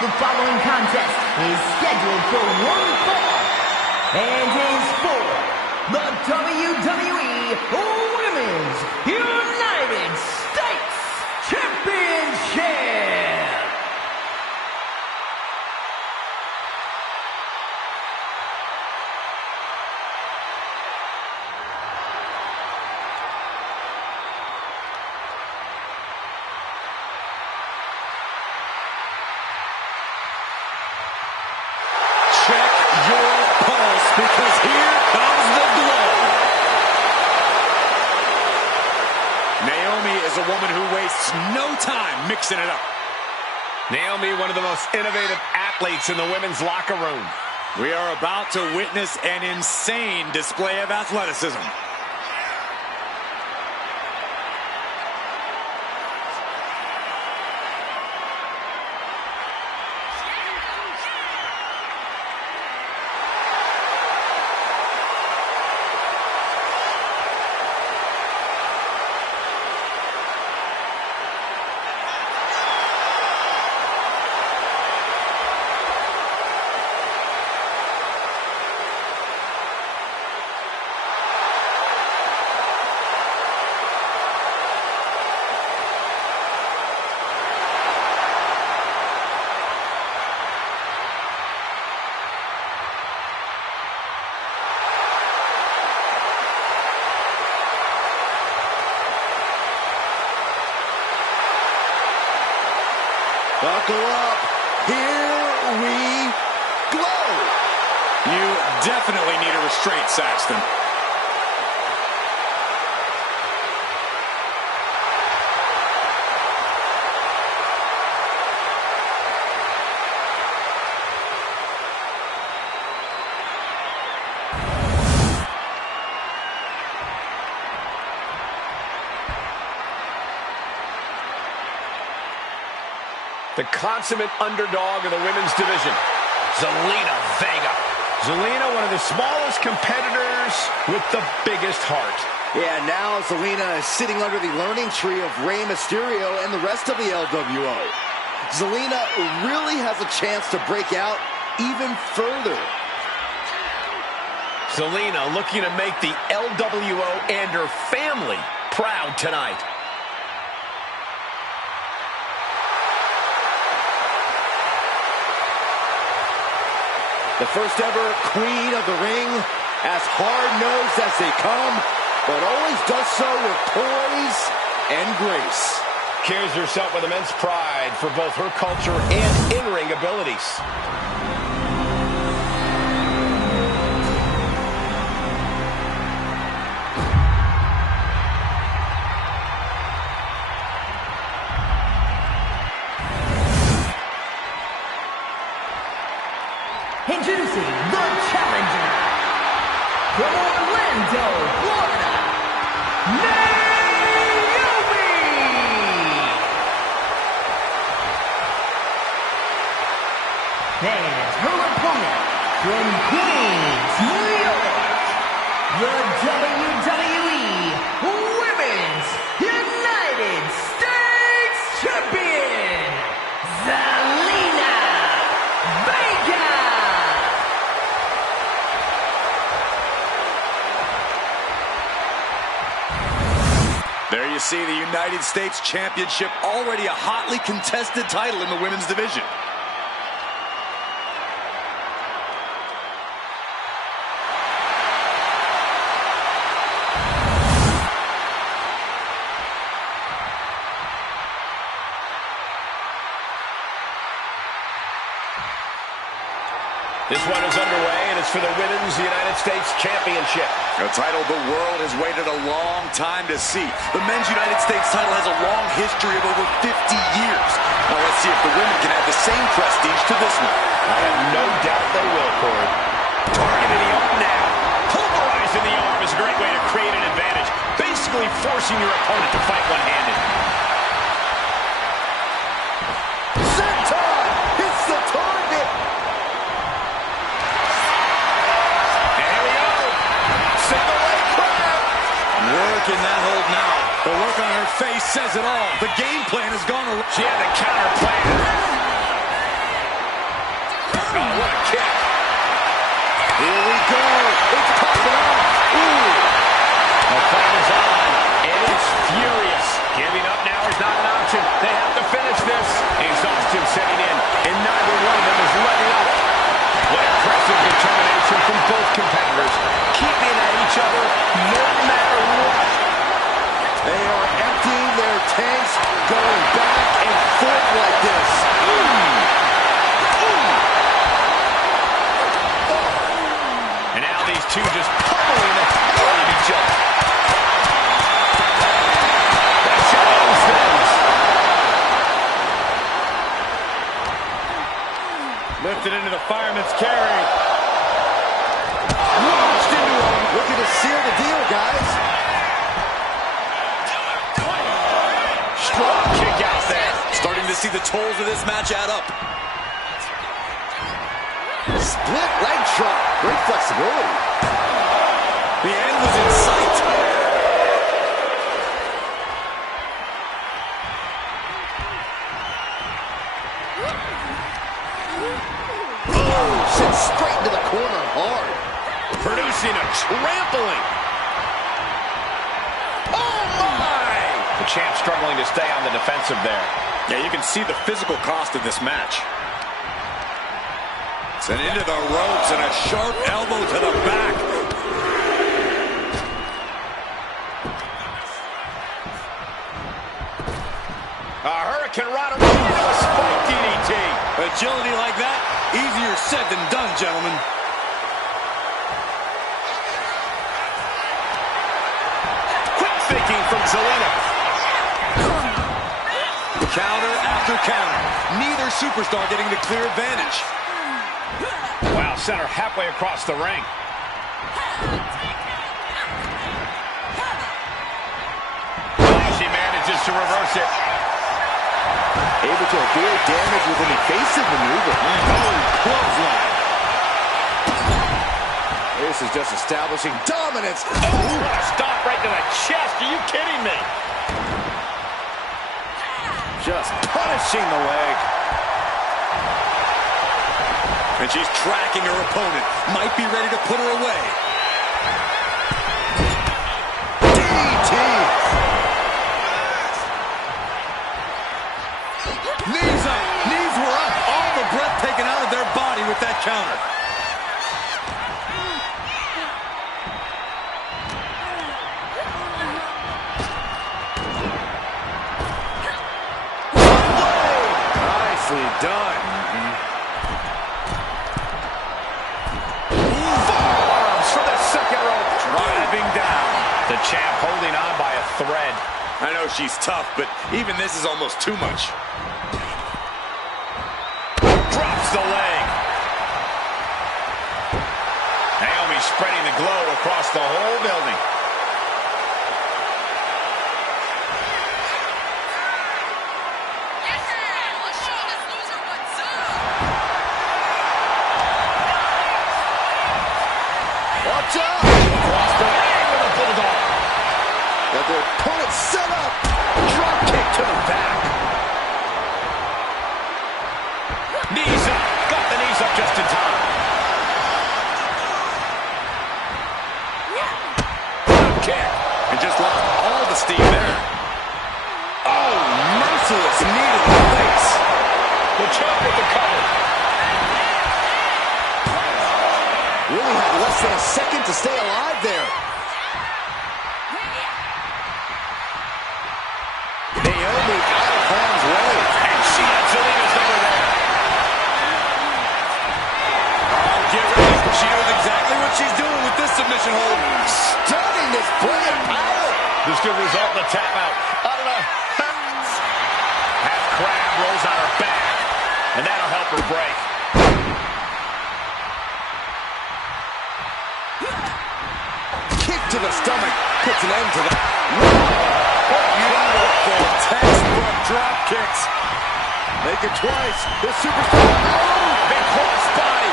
The following contest is scheduled for one fall and is for the WWE Women's United States Championship. Because here comes the glow. Naomi is a woman who wastes no time mixing it up. Naomi, one of the most innovative athletes in the women's locker room. We are about to witness an insane display of athleticism. Buckle up. Here we go. You definitely need a restraint, Saxton. The consummate underdog of the women's division, Zelina Vega. Zelina, one of the smallest competitors with the biggest heart. Yeah, now Zelina is sitting under the learning tree of Rey Mysterio and the rest of the LWO. Zelina really has a chance to break out even further. Zelina looking to make the LWO and her family proud tonight. The first ever queen of the ring, as hard-nosed as they come, but always does so with poise and grace. Carries herself with immense pride for both her culture and in-ring abilities. Introducing the challenger from Orlando, Florida, Naomi! And her opponent from Queens, New York, the WWE Women's United States Champion, Zelina Vega! There you see the United States Championship, already a hotly contested title in the women's division. This one is underway, and it's for the Women's United States Championship. A title the world has waited a long time to see. The Men's United States title has a long history of over 50 years. Now let's see if the women can add the same prestige to this one. I have no doubt they will, Corey. Targeting the arm now. Pulverizing the arm is a great way to create an advantage. Basically forcing your opponent to fight one-handed. Working that hold now. The look on her face says it all. The game plan has gone. She had the counter plan. Oh, what a kick. Here we go. It's popping off. Ooh. The fight is on, and it's furious. Giving up now is not an option. They have to finish this. Exhaustion setting in, and neither one of them is letting up. What impressive determination from both competitors, keeping at each other no matter what. They are emptying their tanks, going back and forth like this. And now these two just pummeling the hell out of each other. That's how it ends things. Lifted into the fireman's carry. Launched into him. Looking to seal the deal, guys. Strong kick out there. Starting to see the tolls of this match add up. Split leg drop. Great flexibility. The end was in sight. Oh, sent straight into the corner hard. Producing a trampling. Oh, my! The champ struggling to stay on the defensive there. Yeah, you can see the physical cost of this match. Sent into the ropes and a sharp elbow to the back. A Hurricane Rana into a spike DDT. Agility like that, easier said than done, gentlemen. Quick thinking from Zelina. Counter after counter. Neither superstar getting the clear advantage. Wow, center halfway across the ring. Oh, she manages to reverse it. Able to avoid damage with an evasive maneuver. Clothesline. This is just establishing dominance. Oh, what a stop right to the chest. Are you kidding me? Just punishing the leg. And she's tracking her opponent. Might be ready to put her away. DDT. Knees up. Knees were up. All the breath taken out of their body with that counter. Nicely done. Forearms for the second rope. Driving down. The champ holding on by a thread. I know she's tough, but even this is almost too much. Drops the leg. Naomi spreading the glow across the whole building. Watch out! Across the ring with a bulldog. Got their opponent set up. Drop kick to the back. Knees up. Got the knees up just in time. Kick. And just lost all the steam there. Oh, merciless knee to the face. The champ with the cover. Really had less than a second to stay alive there. Naomi out of harm's way. And she had Zelina's number there. Oh, get ready. She knows exactly what she's doing with this submission hold. Stunning display of power. This could result in a tap out. I don't know. Half crab rolls on her back. And that'll help her break. Kick to the stomach. Puts an end to that. Beautiful textbook drop kicks. Make it twice. This superstar. Oh! Big cross body.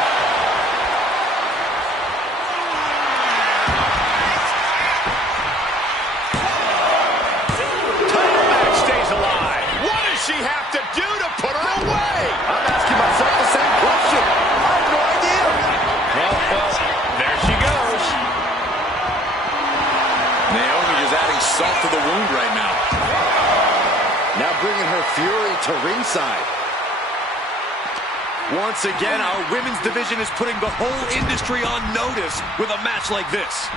Title match stays alive. What does she have to do to put her away? I'm asking myself the same question. I bringing her fury to ringside. Once again, our women's division is putting the whole industry on notice with a match like this.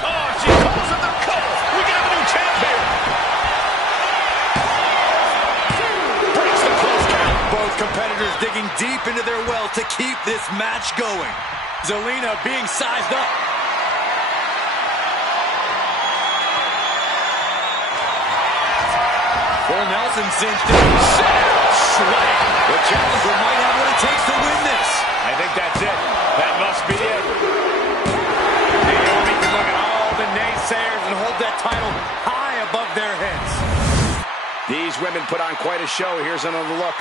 Oh, she calls it the cover. We can have a new champ here. Breaks the close count. Both competitors digging deep into their well to keep this match going. Zelina being sized up. Full Nelson cinched in. Slam. The challenger might have what it takes to win this. I think that's it. That must be it. Naomi can look at all the naysayers and hold that title high above their heads. These women put on quite a show. Here's another look.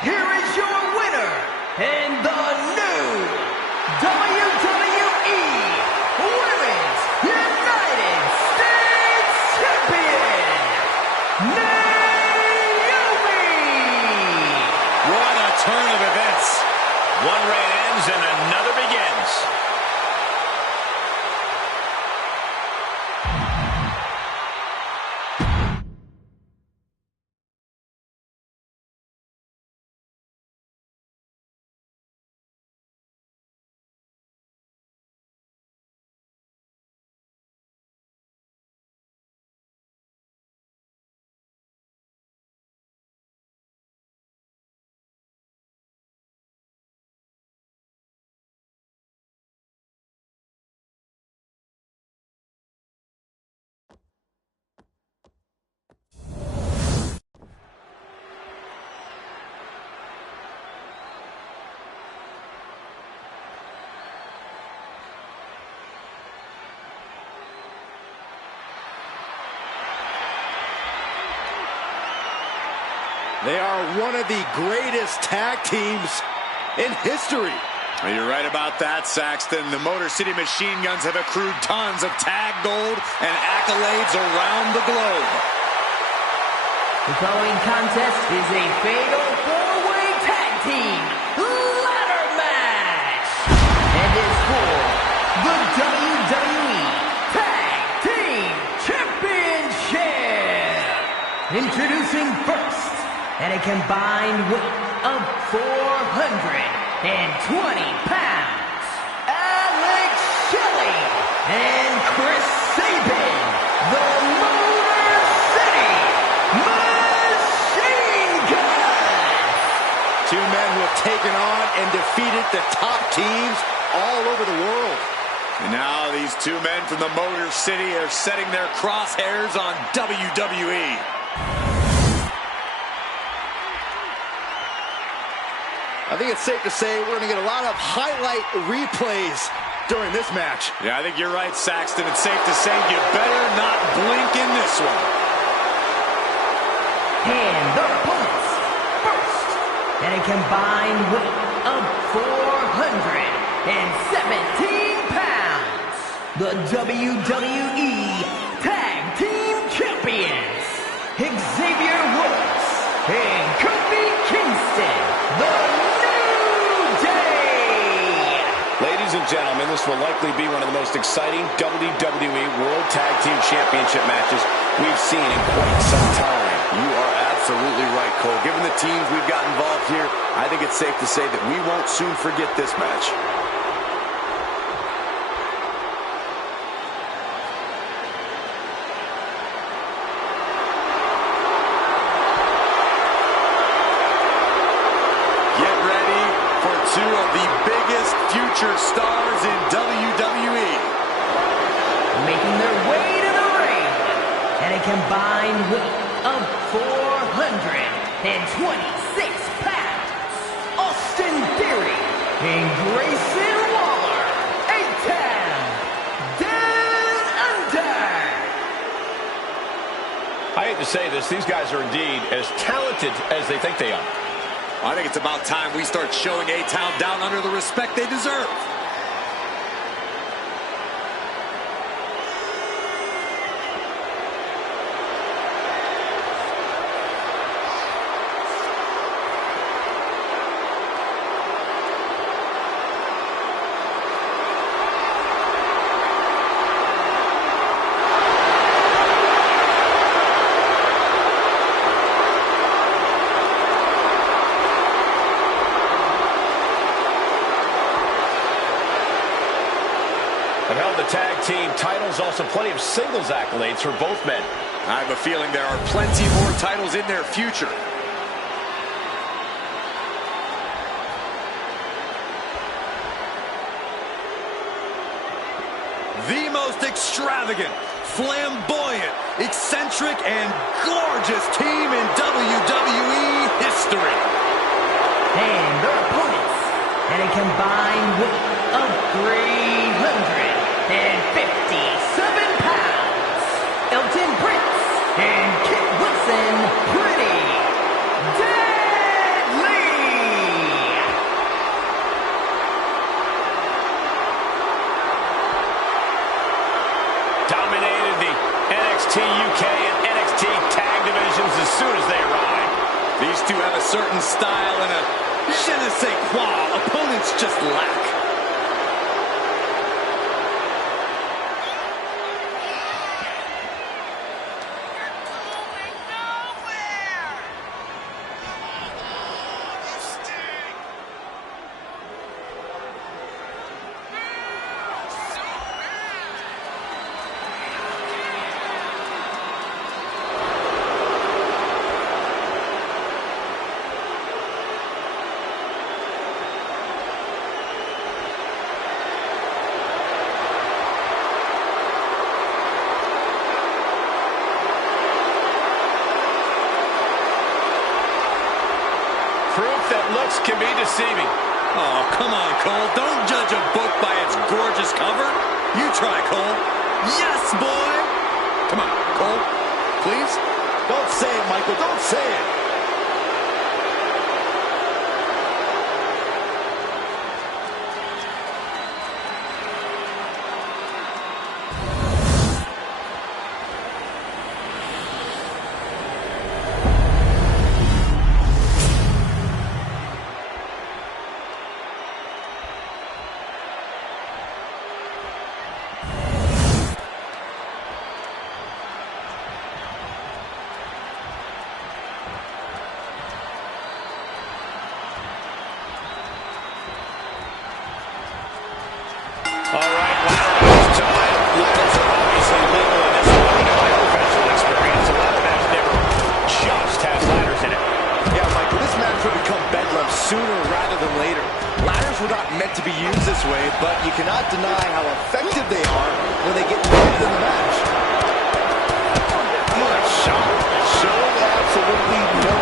Here is your winner, and the new WWE Women's United States Champion, Naomi! What a turn of events. One reign ends and another begins. They are one of the greatest tag teams in history. Well, you're right about that, Saxton. The Motor City Machine Guns have accrued tons of tag gold and accolades around the globe. The following contest is a fatal four-way tag team ladder match, and is for the WWE Tag Team Championship. Introducing first, at a combined weight of 420 pounds, Alex Shelley and Chris Sabin, the Motor City Machine Guns. Two men who have taken on and defeated the top teams all over the world. And now these two men from the Motor City are setting their crosshairs on WWE. I think it's safe to say we're going to get a lot of highlight replays during this match. Yeah, I think you're right, Saxton. It's safe to say you better not blink in this one. And the opponents, first, at a combined weight of 417 pounds, the WWE Tag Team Champions, Xavier Woods and Kofi Kingston, the New Day. Ladies and gentlemen, this will likely be one of the most exciting WWE World Tag Team Championship matches we've seen in quite some time. You are absolutely right, Cole. Given the teams we've got involved here, I think it's safe to say that we won't soon forget this match. Get ready for two of the biggest future stars in WWE. Making their way to the ring. And a combined weight of 426 pounds. Austin Theory and Grayson Waller. 8-10. Down under. I hate to say this, these guys are indeed as talented as they think they are. I think it's about time we start showing A-Town Down Under the respect they deserve. Tag team titles, also plenty of singles accolades for both men. I have a feeling there are plenty more titles in their future. The most extravagant, flamboyant, eccentric, and gorgeous team in WWE history. And their opponents at a combined weight of 357 pounds. Elton Prince and Kit Wilson, Pretty Deadly. Dominated the NXT UK and NXT tag divisions as soon as they arrived. These two have a certain style and a je ne sais quoi opponents just lack. Can be deceiving. Oh, come on, Cole. Don't judge a book by its gorgeous cover. You try, Cole. Yes, boy. Come on, Cole. Please. Don't say it, Michael. Don't say it. Sooner rather than later. Ladders were not meant to be used this way, but you cannot deny how effective they are when they get involved in the match. What a shot. Showing absolutely no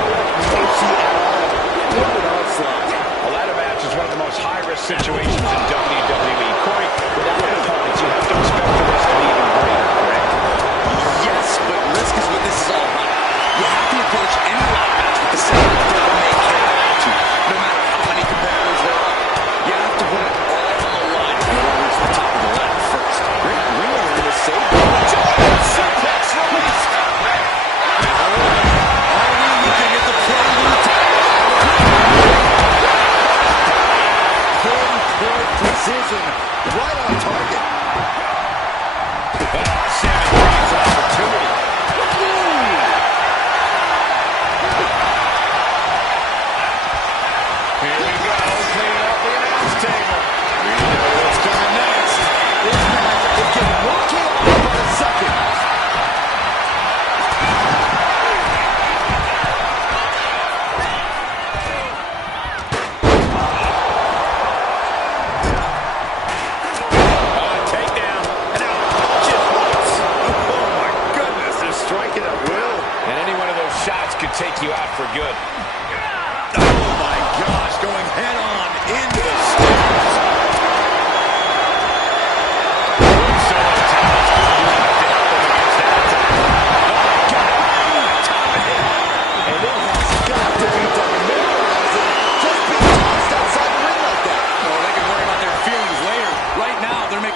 mercy at all. What an onslaught. A ladder match is one of the most high-risk situations in WWE. Corey, without an opponent, you have to expect the risk to be even greater, correct? Yes, but risk is what this is all about. You have to approach any ladder match with the same devil-may-care attitude. No matter how many competitors there are, you have to put it all on the line if you want to reach the top of the ladder first. Great ring over to save the suplex release. Are we looking at the prelude to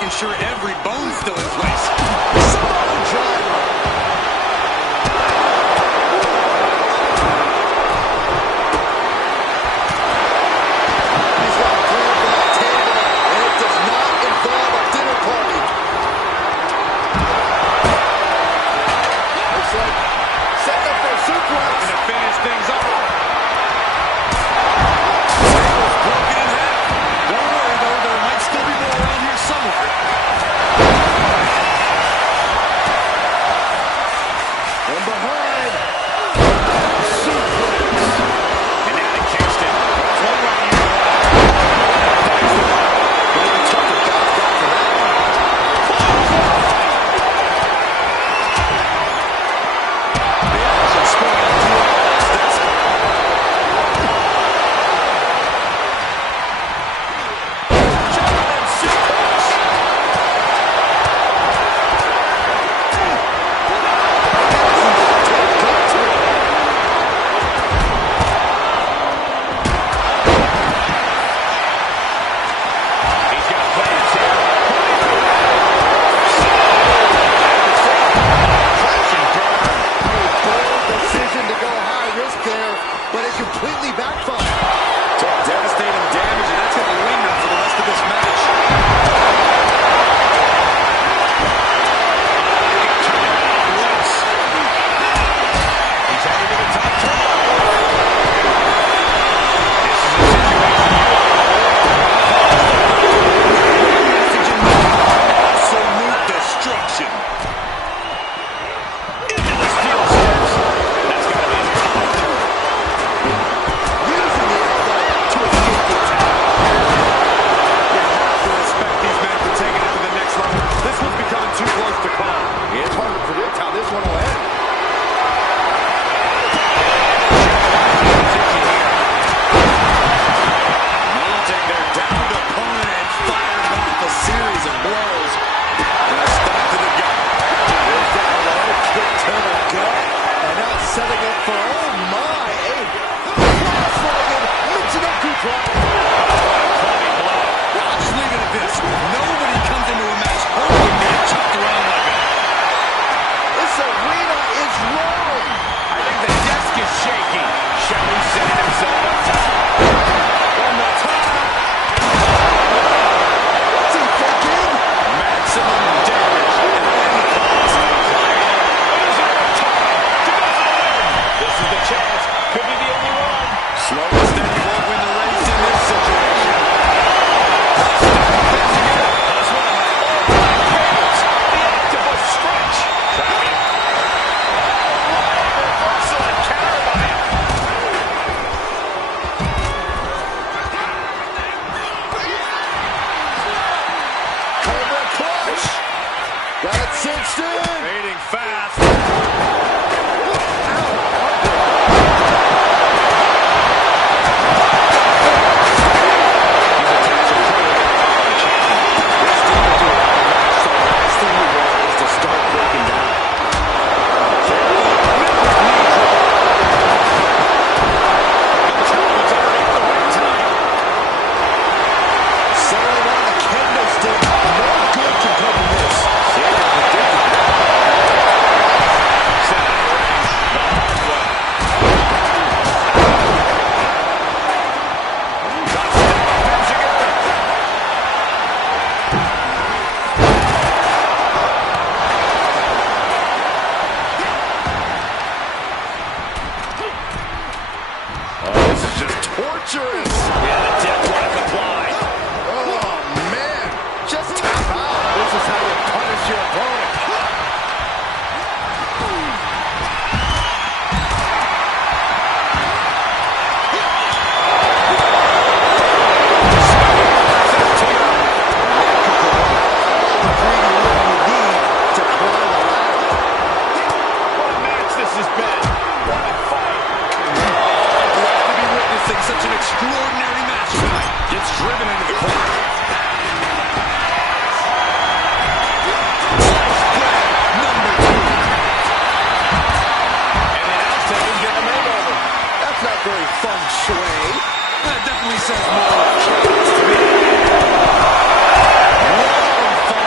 making sure every bone's still in place. Samoan driver. He's got a plan for that table, and it does not involve a dinner party. Looks like setting up for a suplex. To finish things off. Table's broken in half. Don't worry, though. There might still be more around here somewhere. From behind. Suplex. And now to Kingston. One right here. Really tough to bounce back from that one. The action swung out to Austin. German suplex. He's got plans here. Crashing burn. Bold decision to go high risk there, but it completely backfired. Took devastating damage, and that's going to linger for the rest of this match. He's heading to the top turnbuckle. This is a situation you Absolute destruction. into the steel steps. That's got to be his top. Using the elbow to escape the attack. You have to respect these men for taking it to the next level. This one's becoming too close to call. It's hard to predict how this one will end. Mounting their downed opponent and firing off a series of blows. And a stop to the gut. There's down low, kick to the gut, and now setting up for, oh my, a cross-legged Michinoku drop. Well, I'll just leave it at this. Nobody comes into a match hoping to get chucked around like that. This arena is rolling. I think the desk is shaking. Shelley setting himself up top. One more time. What's he thinking? Maximum damage at any cost. Is it the time to go for the win? This is the chance. Could be the only one. Slow and steady won't win the race in this situation. That's one of my all-time favorites. The octopus stretch. Karrion. Reversal and counter by him. Cobra clutch. Got it cinched in. Fading fast. Last thing you want is to start breaking down. It's already at the right time. Settling on the kendo stick. No good can come from this. This is just torturous. Yeah, the death walk applied. Oh, man. Just tap out. This is how you punish your opponent. What a match this has been. What a fight. Glad to be witnessing such an extraordinary match tonight. Gets driven into the corner. Sliced bread, number 2. And the house taking get a makeover. That's not very feng shui. That definitely says more chaos to me. What a fight.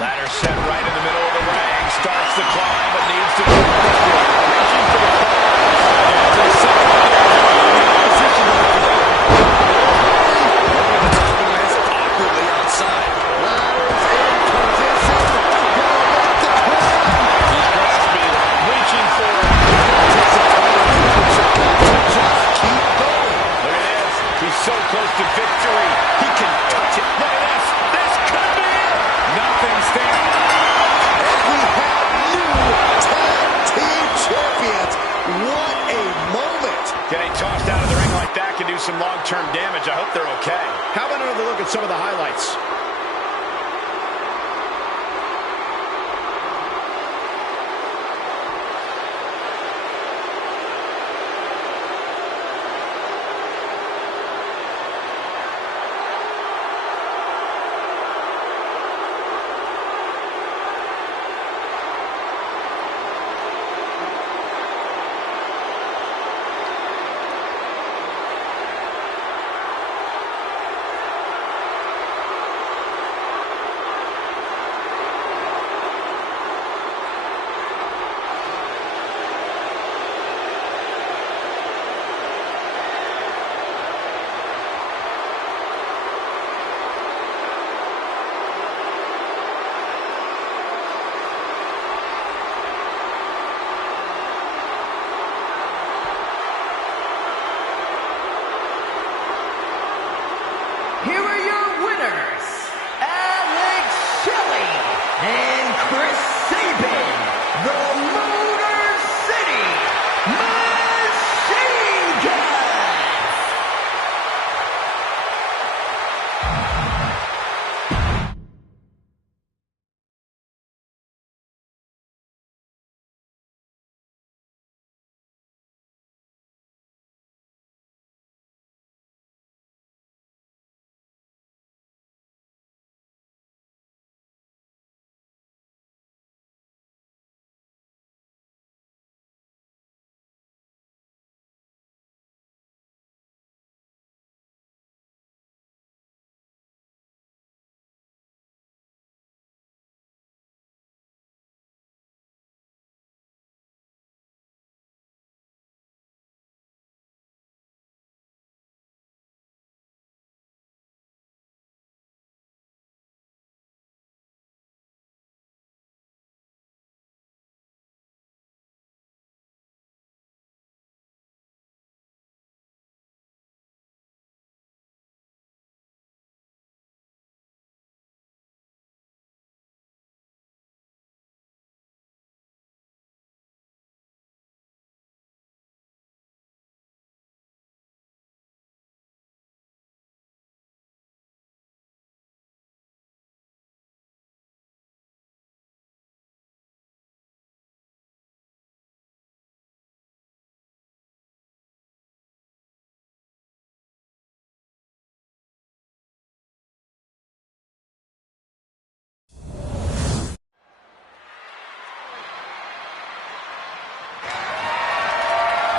Ladder set right in the middle of the ring. Starts the climb, but needs to move quickly. Reaching for the cross. And they set him up. Position to the over the top of him is awkwardly outside. Ladder's in position. Going back to climb. He's Crosby reaching for it. Just keep going. Look at this. He's so close to victory. He can touch it. Look at this. This could be it. Nothing standing. And we have new tag team champions. What a moment. Getting tossed out of the ring like that can do some long-term damage. I hope they're okay. How about another look at some of the highlights? Here are your winners, Alex Shelley and Chris Sabin, the Motor City Machine Guns.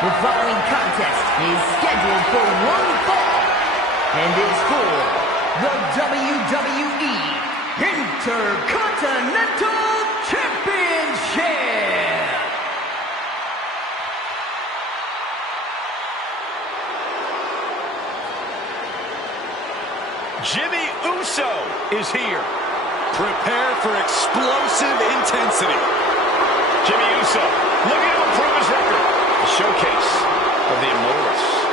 The following contest is scheduled for one fall and is for the WWE Intercontinental Championship. Jimmy Uso is here. Prepare for explosive intensity. Jimmy Uso looking to improve his record. The showcase of the Immortals.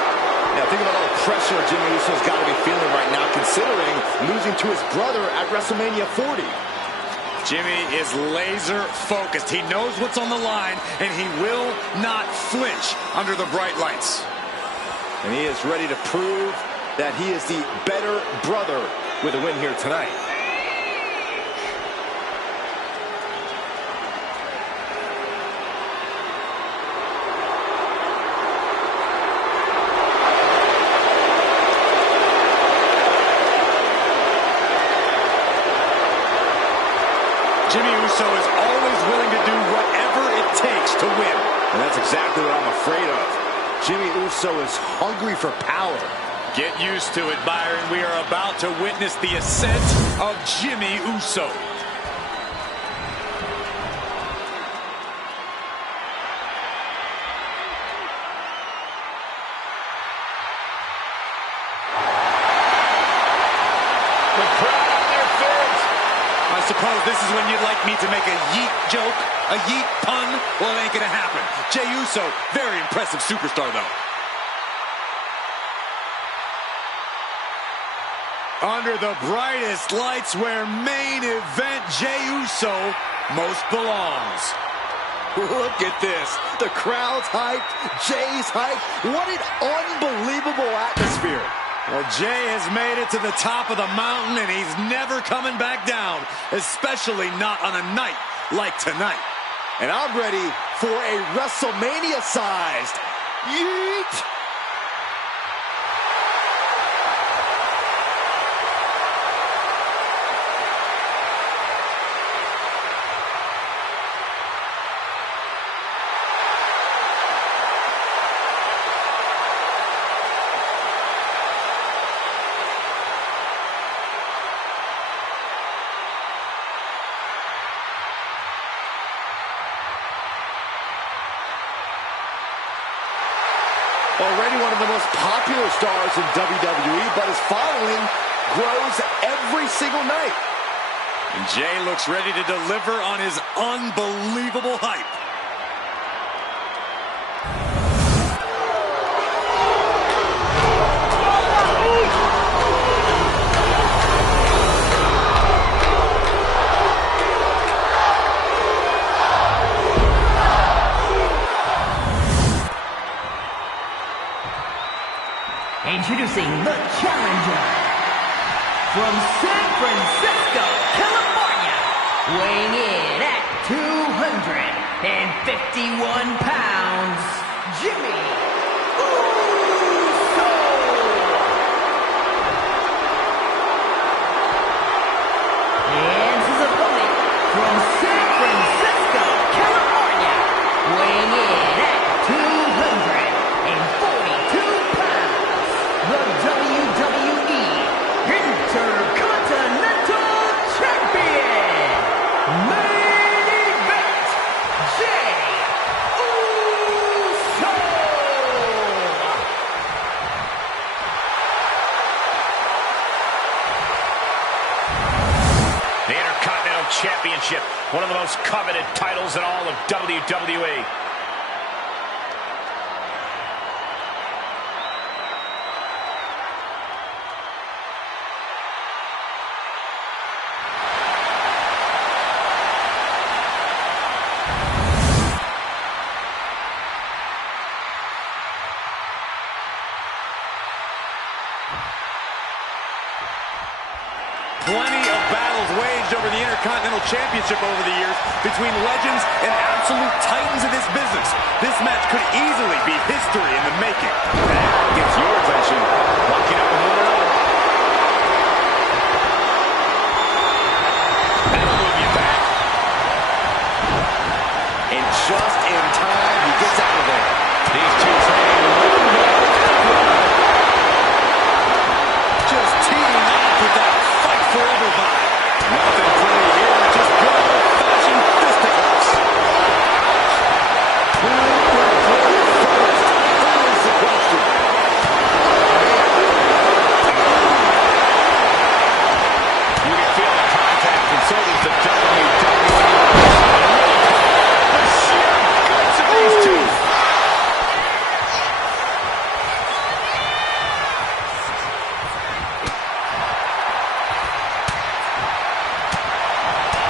Yeah, think about all the pressure Jimmy Uso's got to be feeling right now, considering losing to his brother at WrestleMania 40. Jimmy is laser focused. He knows what's on the line, and he will not flinch under the bright lights. And he is ready to prove that he is the better brother with a win here tonight. Jimmy Uso is always willing to do whatever it takes to win. And that's exactly what I'm afraid of. Jimmy Uso is hungry for power. Get used to it, Byron. We are about to witness the ascent of Jimmy Uso. Usos, this is when you'd like me to make a yeet joke, a yeet pun. Well, it ain't gonna happen. Jey Uso, very impressive superstar, though. Under the brightest lights where main event Jey Uso most belongs. Look at this. The crowd's hyped. Jey's hyped. What an unbelievable atmosphere. Well, Jey has made it to the top of the mountain, and he's never coming back down, especially not on a night like tonight. And I'm ready for a WrestleMania-sized yeet. Already one of the most popular stars in WWE, but his following grows every single night. And Jey looks ready to deliver on his unbelievable hype. Introducing the challenger from San Francisco, California, weighing in at 251 pounds, Jimmy Uso. And his opponent from San Francisco, California, weighing in at 242 pounds. The WWE Intercontinental Champion, main event, Jey Uso. The Intercontinental Championship, one of the most coveted titles in all of WWE. Plenty of battles waged over the Intercontinental Championship over the years between legends and absolute titans of this business. This match could easily be history in the making. That gets your attention. Locking up with one another. That'll move you back. And just in time, he gets out of there. These two trading one more after. Just teeing up with that fight forever vibe. Nothing pretty here, just good old-fashioned fisticuffs. Who will play first? That is the question. You can feel the contact, and so does the WWE. The sheer guts of these two.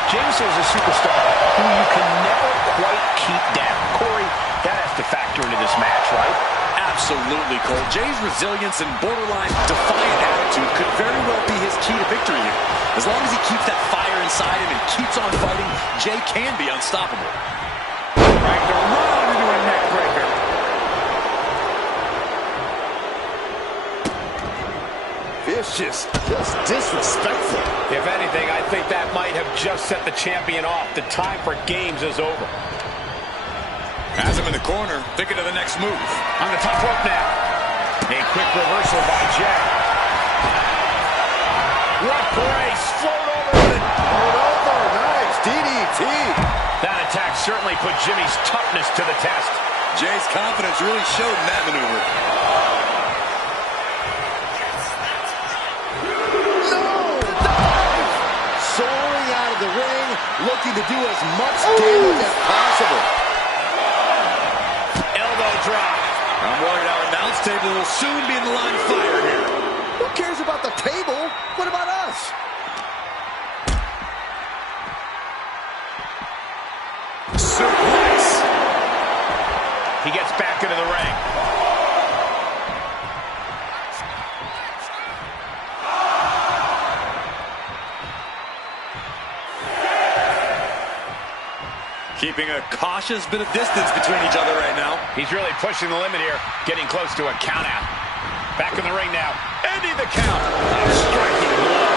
James is a superstar who you can never quite keep down. Corey, that has to factor into this match, right? Absolutely, Cole. Jey's resilience and borderline defiant attitude could very well be his key to victory here. As long as he keeps that fire inside him and keeps on fighting, Jey can be unstoppable. Dragged around into a neck breaker. Vicious, just disrespectful. If anything, I think that might have just set the champion off. The time for games is over. Has him in the corner, thinking of the next move. On the top rope now. A quick reversal by Jey. What grace! Float over with it. Float over, nice, DDT. That attack certainly put Jimmy's toughness to the test. Jey's confidence really showed in that maneuver. No! Dive! Soaring out of the ring. looking to do as much damage as possible. Elbow drop. I'm worried our announce table will soon be in the line of fire here. Who cares about the table? What about us? Suplex. He gets back into the ring. Keeping a cautious bit of distance between each other right now. He's really pushing the limit here, getting close to a count out. Back in the ring now, ending the count. A striking blow.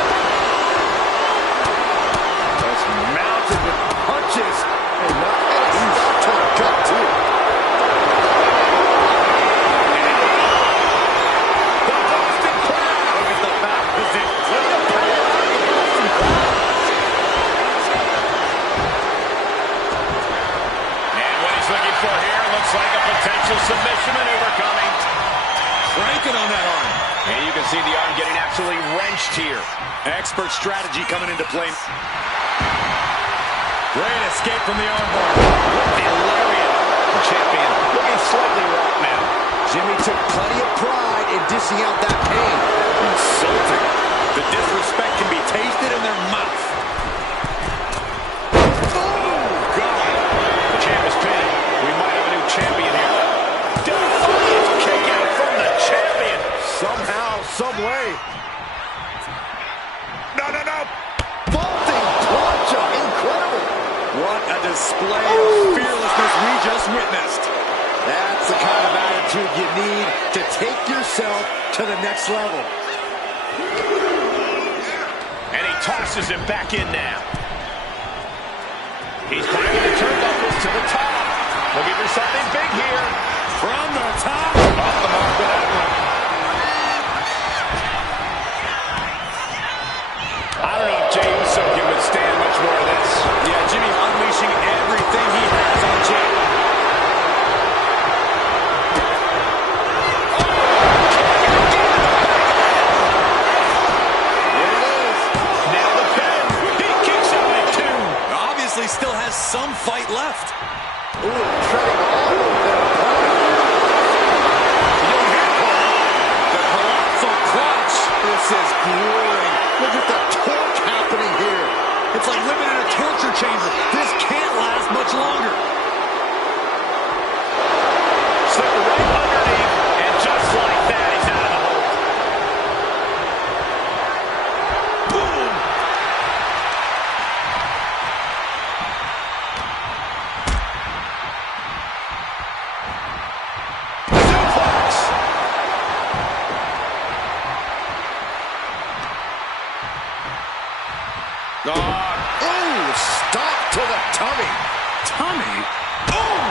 Just mounted with punches. And not to the gut, too. The Boston Crab. Look at the back position. Looking for here, looks like a potential submission maneuver coming. Cranking on that arm. And you can see the arm getting absolutely wrenched here. Expert strategy coming into play. Great escape from the armbar. The lariat. The champion looking slightly rough now. Jimmy took plenty of pride in dishing out that pain. Insulting. The disrespect can be tasted in their mouth. Champion here. Defiant kick out from the champion. Somehow, some way. No. Vaulting plancha. Incredible. What a display of fearlessness we just witnessed. That's the kind of attitude you need to take yourself to the next level. And he tosses him back in now. He's climbing the turnbuckles to the top. Looking for something big here. From the top. Off the mark with that one. I don't know if Jey Uso can withstand much more of this. Yeah, Jimmy unleashing everything he has on Jey. Here it is. Now the pin. He kicks out at 2. Obviously still has some fight left. Ooh, treading all over their opponent. The colossal clutch. This is grueling. Look at the torque happening here. It's like living in a torture chamber. This can't last much longer. Slip right underneath, and just like that, he's out of the hole. Boom. Ooh, stop to the tummy. Tummy? Ooh.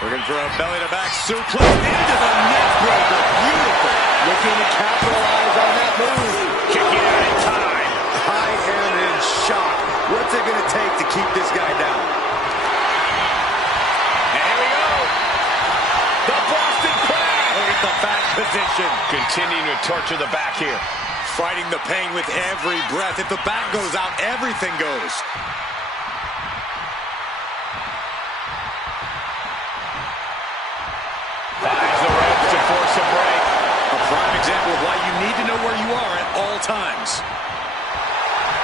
Looking for a belly-to-back suplex into the neck breaker. Beautiful. Looking to capitalize on that move. Kicking out in time. I am in shock. What's it going to take to keep this guy down? And here we go. The Boston Crab. Look at the back position. Continuing to torture the back here. Fighting the pain with every breath. If the back goes out, everything goes. Finds the ropes to force a break. A prime example of why you need to know where you are at all times.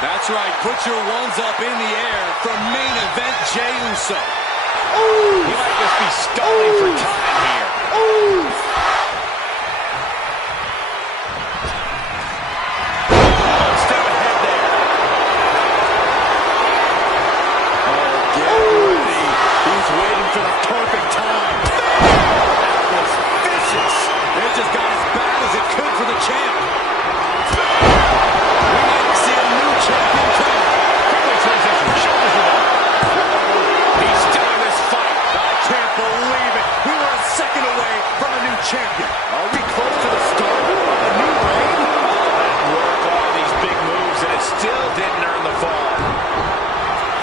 That's right. Put your ones up in the air from main event Jey Uso. Ooh. He might just be stalling for time here. Ooh. Step ahead there. Oh, get ready. He's waiting for the perfect time. That was vicious. It just got as bad as it could for the champ. We might see a new champion coming. Quickly transition. Shoulders it up. He's still in this fight. I can't believe it. We were a second away from a new champion. Are we close to the start of a new reign? Work all these big moves, and it still didn't earn the fall.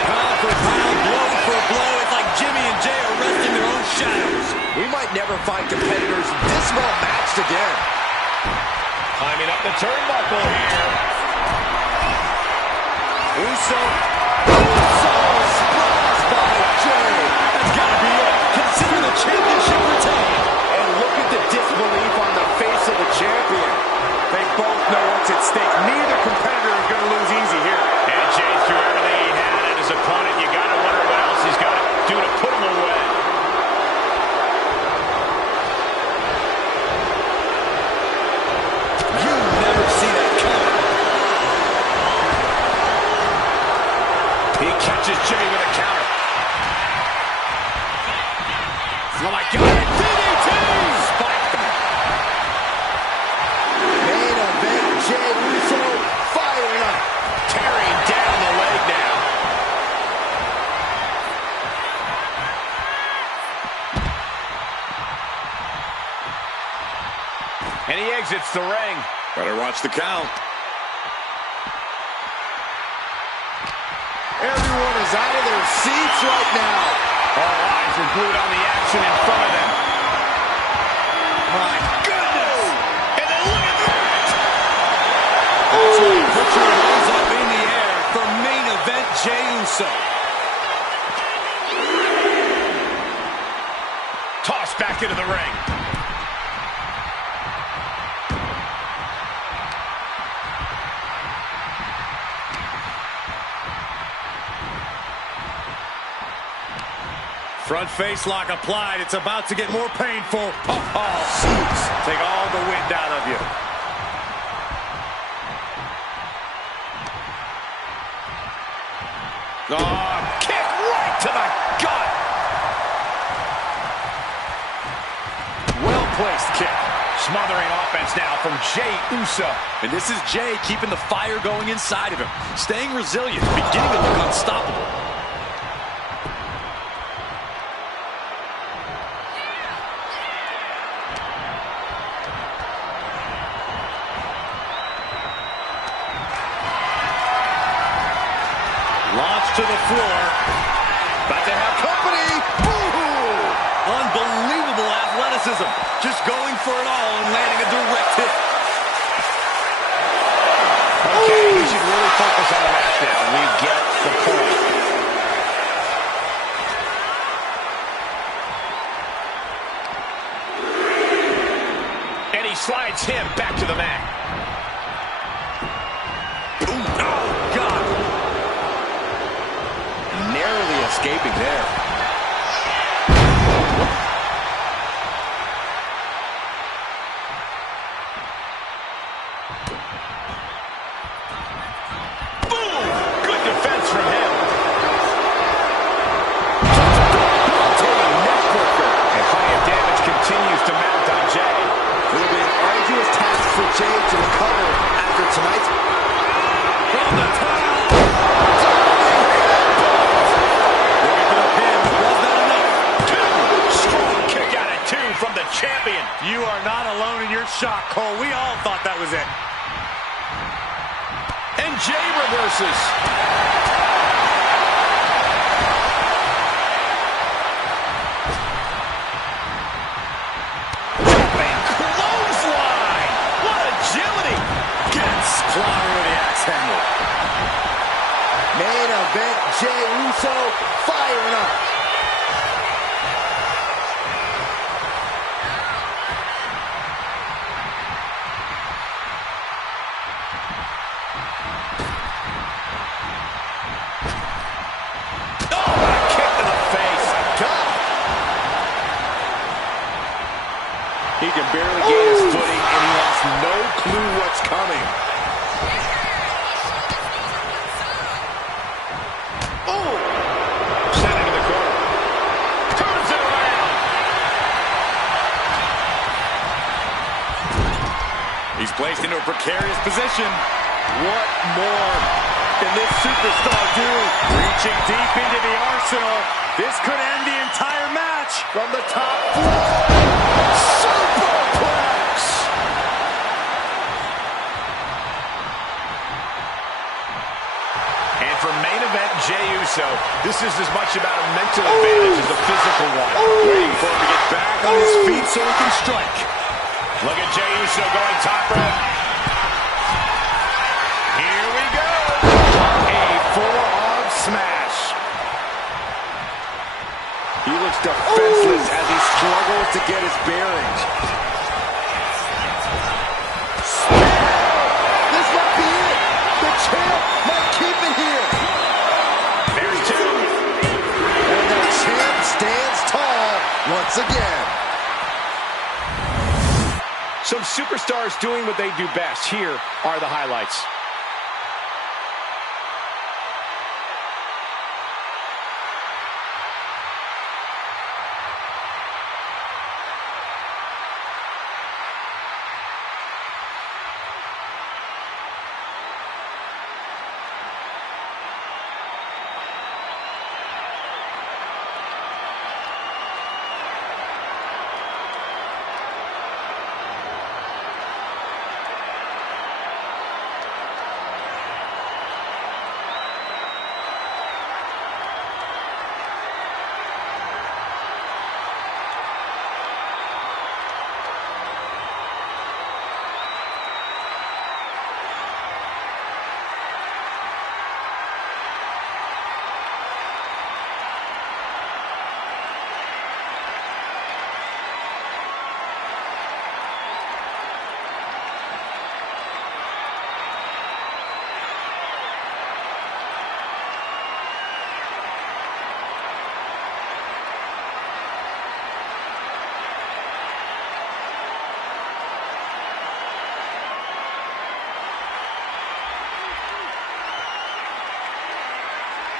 Pound for pound, blow for blow, it's like Jimmy and Jey are wrestling their own shadows. We might never never find competitors this well matched again. Climbing up the turnbuckle here. Usos by Jay. That's got to be it. Consider the championship retained. And look at the disbelief on the face of the champion. They both know what's at stake. Neither competitor is going to lose easy here. And Jay threw everything he had at his opponent. You got to wonder what else he's got to do to put him away. You never see that coming. He catches Jay with a counter. Oh my God, DDT! Spike. Main event, Jey Uso firing up. Tearing down the leg now. And he exits the ring. Better watch the count. Everyone is out of their seats right now. All eyes are glued on the action in front of them. My goodness! And then look at that! That's right. Put your hands up in the air for main event Jey Uso. Tossed back into the ring. Front face lock applied. It's about to get more painful. Oh, suits. Take all the wind out of you. Oh, kick right to the gut. Well-placed kick. Smothering offense now from Jey Uso. And this is Jey keeping the fire going inside of him. Staying resilient, beginning to look unstoppable. Launched to the floor. About to have company. Ooh! Unbelievable athleticism. Just going for it all and landing a direct hit. Okay, we should really focus on the match now. We get the point. And he slides him back to the mat. Ooh, oh, God. Narrowly escaping there. Boom! Good defense from him. And plenty of damage continues to mount on Jey. It'll be an arduous task for Jey to recover after tonight. From the top. Looking for the pin, but was that enough? Strong kick out at two from the champion. You are not alone in your shock, Cole. We all thought that was it. And Jey reverses. Jumping clothesline. What agility. Gets clawing with the axe handle. Main event, Jey Uso firing up. Oh, what a kick to the face. God. He can barely gain his footing, and he has no clue what's coming. Oh! Sent into the corner. Turns it around. He's placed into a precarious position. What more can this superstar do? Reaching deep into the arsenal. This could end the entire match. From the top floor. Superplex. And for main event Jey Uso, This is as much about a mental advantage as a physical one. Waiting for him to get back on his feet so he can strike. Look at Jey Uso going top rope. Here we go. A forearm smash. He looks defenseless as he struggles to get his bearings. This might be it. The champ might keep it here. There's two. And the champ stands tall once again. Some superstars doing what they do best. Here are the highlights.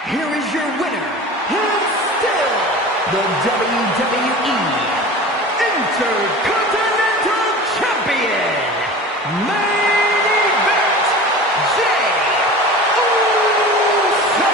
Here is your winner, and still the WWE Intercontinental Champion, Main Event, Jey Uso!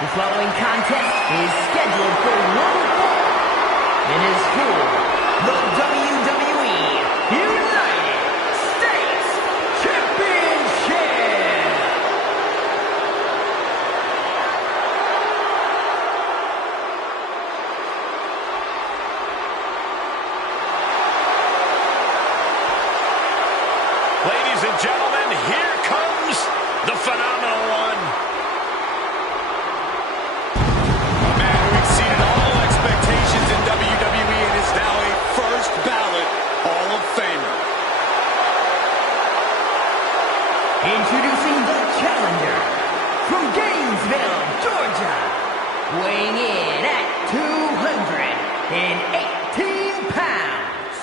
The following contest is scheduled for one fall. It is for the WWE United States Championship. Ladies and gentlemen, here comes the phenomenal one. WWE and is now a first ballot Hall of Famer. Introducing the challenger from Gainesville, Georgia, weighing in at 218 pounds,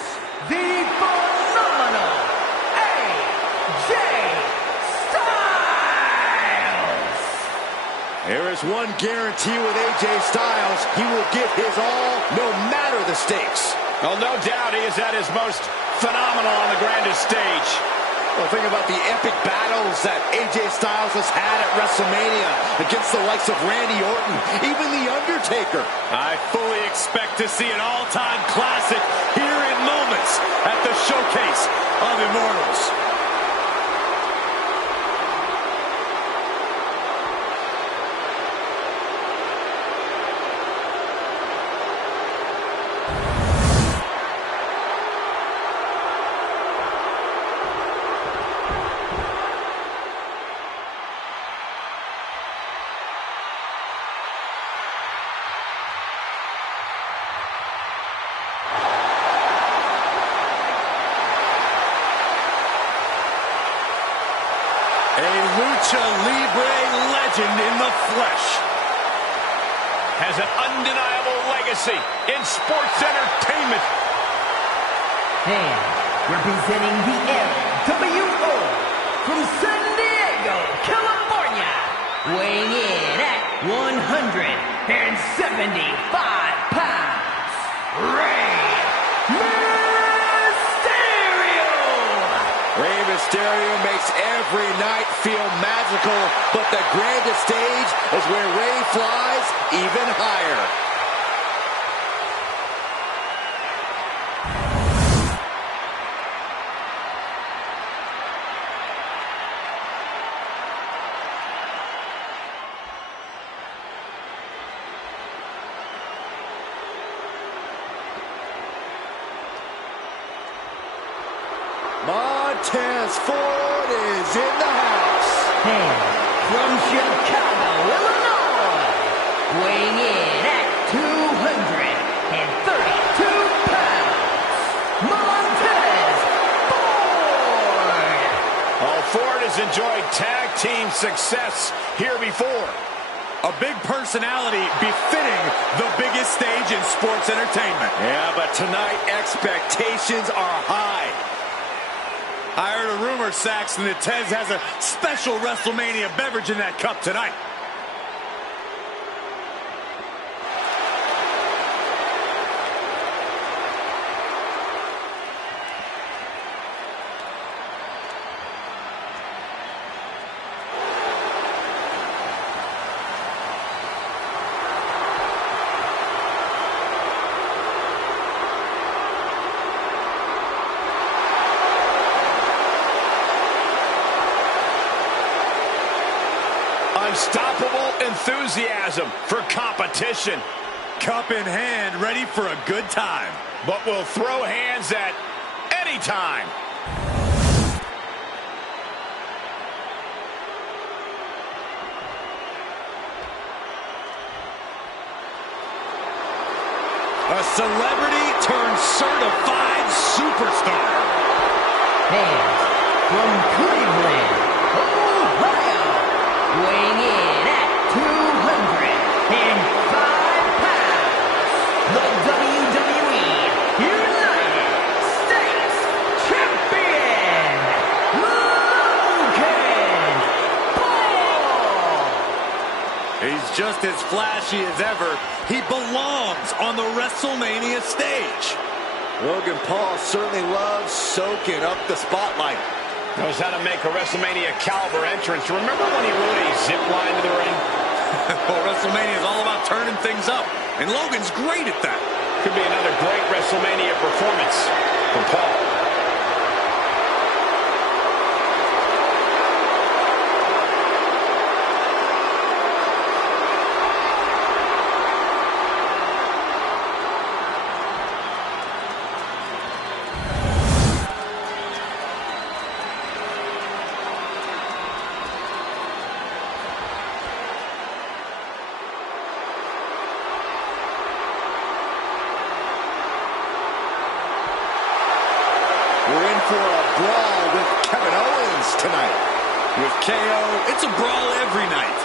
the phenomenal AJ Styles. There is one guarantee with AJ Styles. He will give his all, no matter the stakes. Well, no doubt he is at his most phenomenal on the grandest stage. Well, think about the epic battles that AJ Styles has had at WrestleMania against the likes of Randy Orton, even The Undertaker. I fully expect to see an all-time classic here in moments at the Showcase of Immortals. Lucha Libre legend in the flesh. Has an undeniable legacy in sports entertainment. And representing the LWO from San Diego, California, weighing in at 175 pounds, Rey Mysterio makes every night feel magical, but the grandest stage is where Rey flies even higher. Montez Ford is in the house. And from Chicago, Illinois, weighing in at 232 pounds, Montez Ford. Oh, Ford has enjoyed tag team success here before. A big personality befitting the biggest stage in sports entertainment. Yeah, but tonight expectations are high. I heard a rumor, Saxton, that Tez has a special WrestleMania beverage in that cup tonight. Unstoppable enthusiasm for competition. Cup in hand, ready for a good time. But will throw hands at any time. A celebrity turned certified superstar. And from Cleveland, Ohio, weighing in at 205 pounds, the WWE United States Champion, Logan Paul. He's just as flashy as ever. He belongs on the WrestleMania stage. Logan Paul certainly loves soaking up the spotlight. Knows how to make a WrestleMania caliber entrance. Remember when he rode a zip line to the ring? Well, WrestleMania is all about turning things up, and Logan's great at that. Could be another great WrestleMania performance from Paul. We're in for a brawl with Kevin Owens tonight. With KO, it's a brawl every night.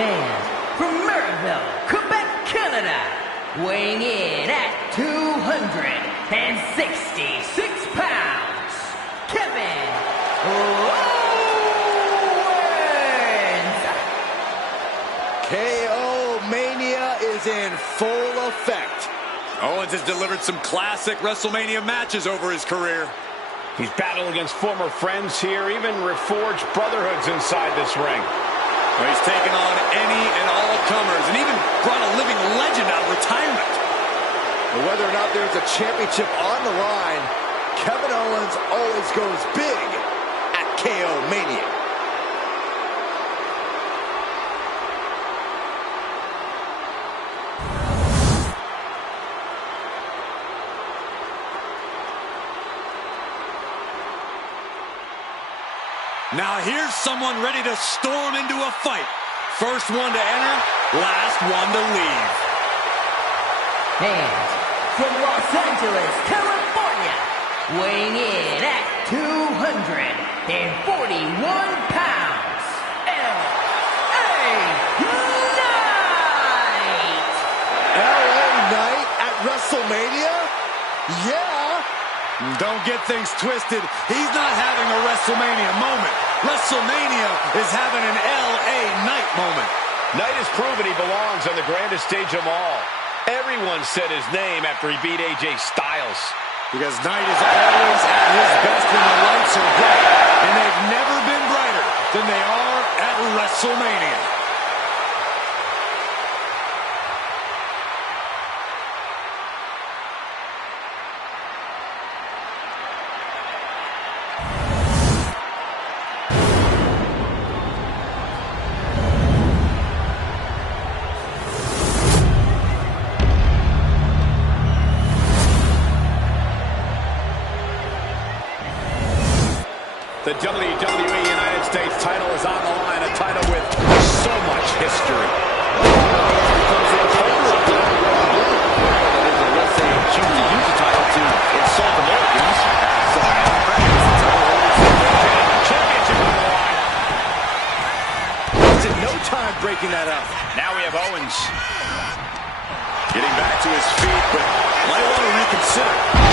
And from Maryville, Quebec, Canada, weighing in at 266 pounds, Kevin Owens. KO Mania is in full effect. Owens has delivered some classic WrestleMania matches over his career. He's battled against former friends here, even reforged brotherhoods inside this ring. Well, he's taken on any and all comers and even brought a living legend out of retirement. But whether or not there's a championship on the line, Kevin Owens always goes big at KO Mania. Now here's someone ready to storm into a fight. First one to enter, last one to leave. And from Los Angeles, California, weighing in at 241 pounds, WrestleMania? Yeah. Don't get things twisted. He's not having a WrestleMania moment. WrestleMania is having an LA Knight moment. Knight has proven he belongs on the grandest stage of them all. Everyone said his name after he beat AJ Styles. Because Knight is always at his best when the lights are bright. And they've never been brighter than they are at WrestleMania. The WWE United States title is on the line, a title with so much history. Unless they choose to use the title to insult Americans. Championship on the line. Wasted no time breaking that up. Now we have Owens. Getting back to his feet, but might want to reconsider.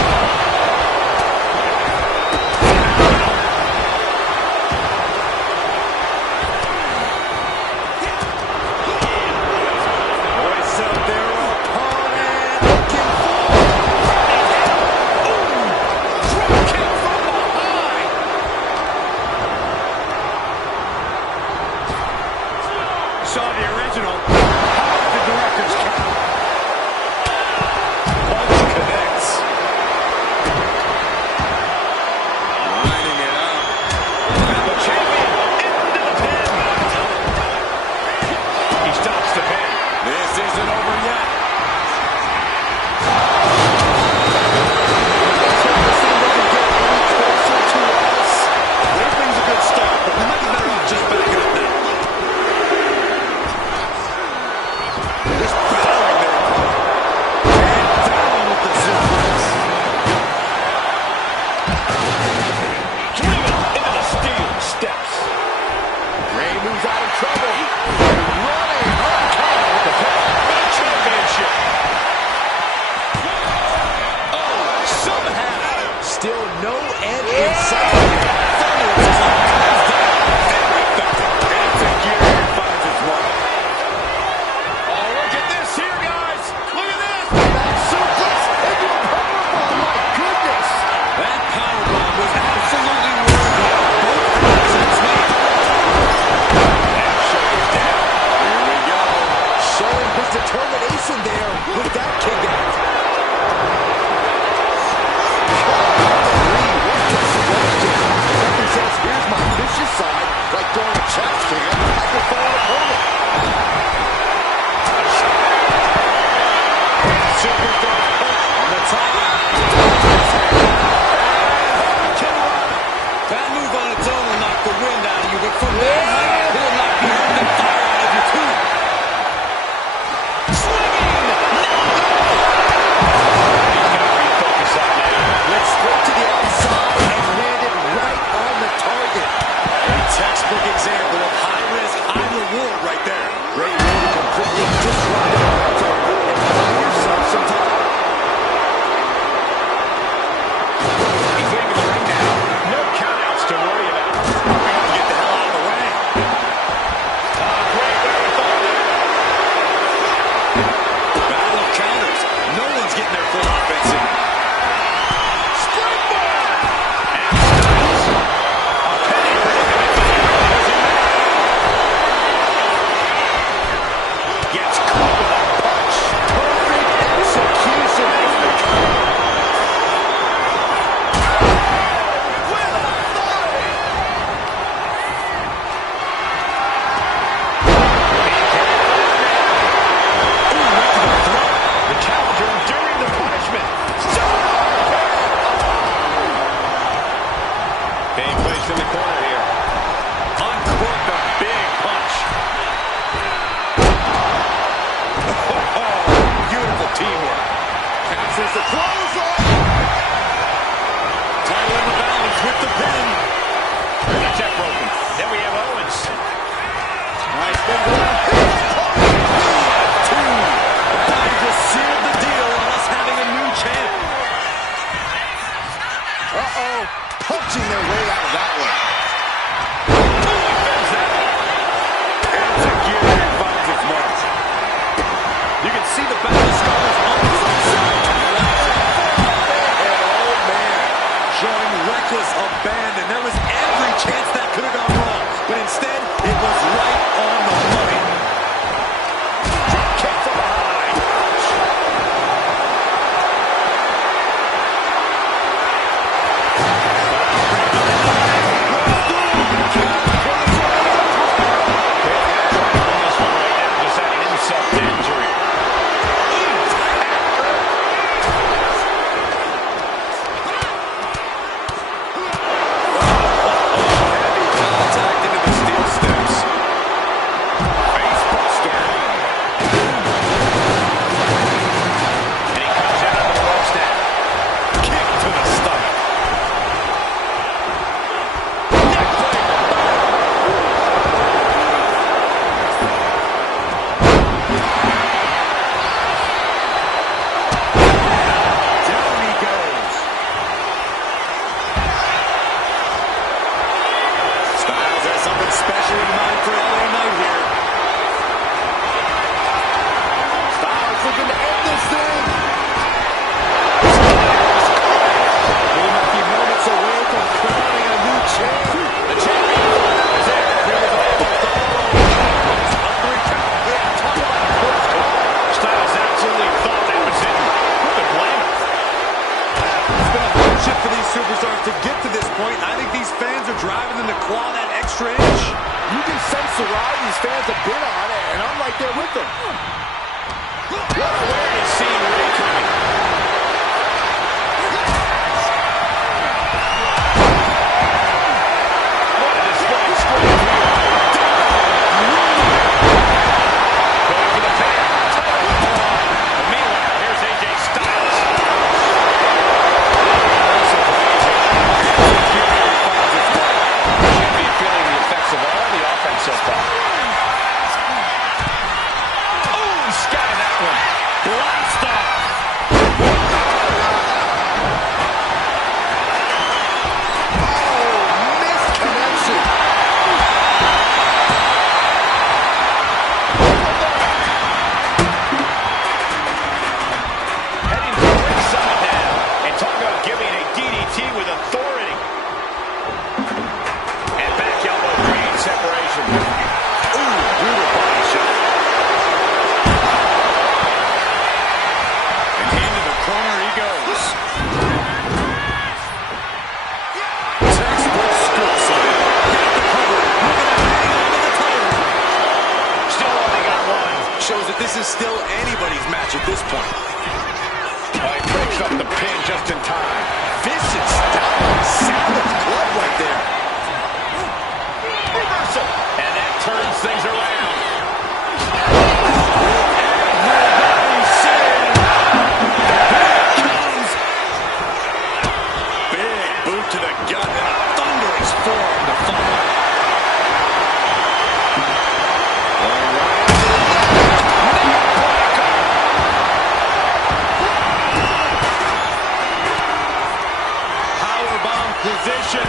punching their way out of that one. Executed and finds its mark. You can see the battle scars on the front side. And oh man, showing reckless abandon. There was every chance that could have gone wrong, but instead it was right on the money. Drop kick from behind. To get to this point, I think these fans are driving them to claw that extra inch. You can sense the ride these fans have been on it, and I'm right there with them. What a way to see Ray coming. What a display of strength. Going for the pin. And meanwhile, here's AJ Styles. Of all the offense so far. Oh, he scattered that one. Blast off. Oh, missed connection. Heading to the ringside now. And talk about giving a DDT with authority. And back elbow creating separation. Ooh, brutal body shot. And into the corner he goes. Textbook scoop slam. Hit the cover. Looking to hang on to the title. Still only got one. Shows that this is still anybody's match at this point. He breaks up the pin just in time. Vicious style. Savage club right there. Reversal. And that turns things around. Big boot to the gut and a thunderous forearm to follow. Powerbomb position.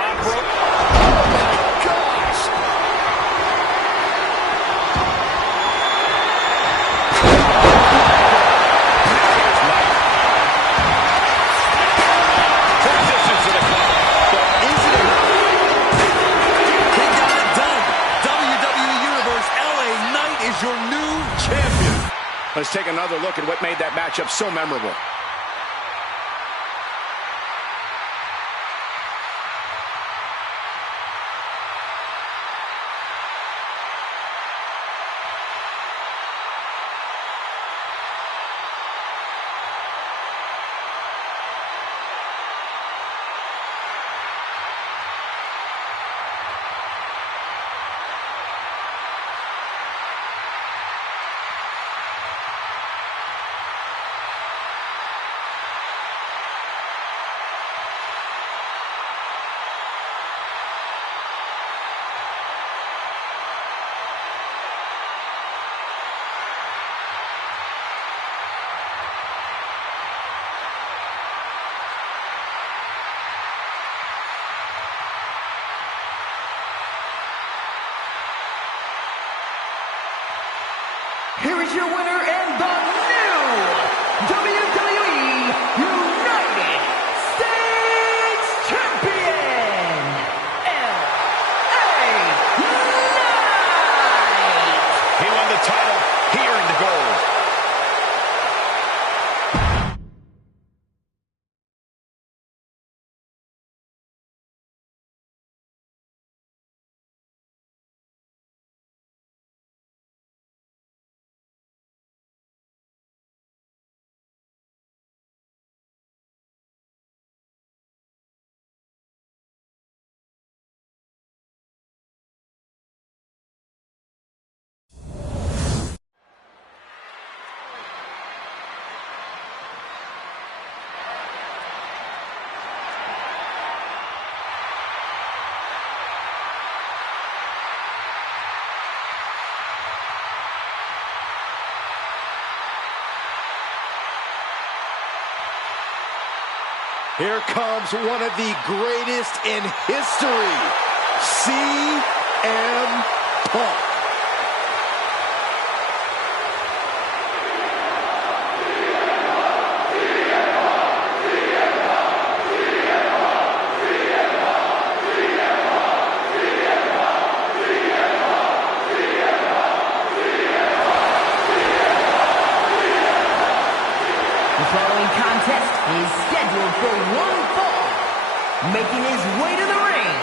top rope. Oh my gosh! Transitions to the cover. But is it enough? He got it done. WWE Universe LA Knight is your new champion. Let's take another look at what made that matchup so memorable. Here is your winner and the new WWE United States Champion, LA Knight. He won the title. He earned the gold. Here comes one of the greatest in history, CM Punk. The following contest is scheduled for one fall. Making his way to the ring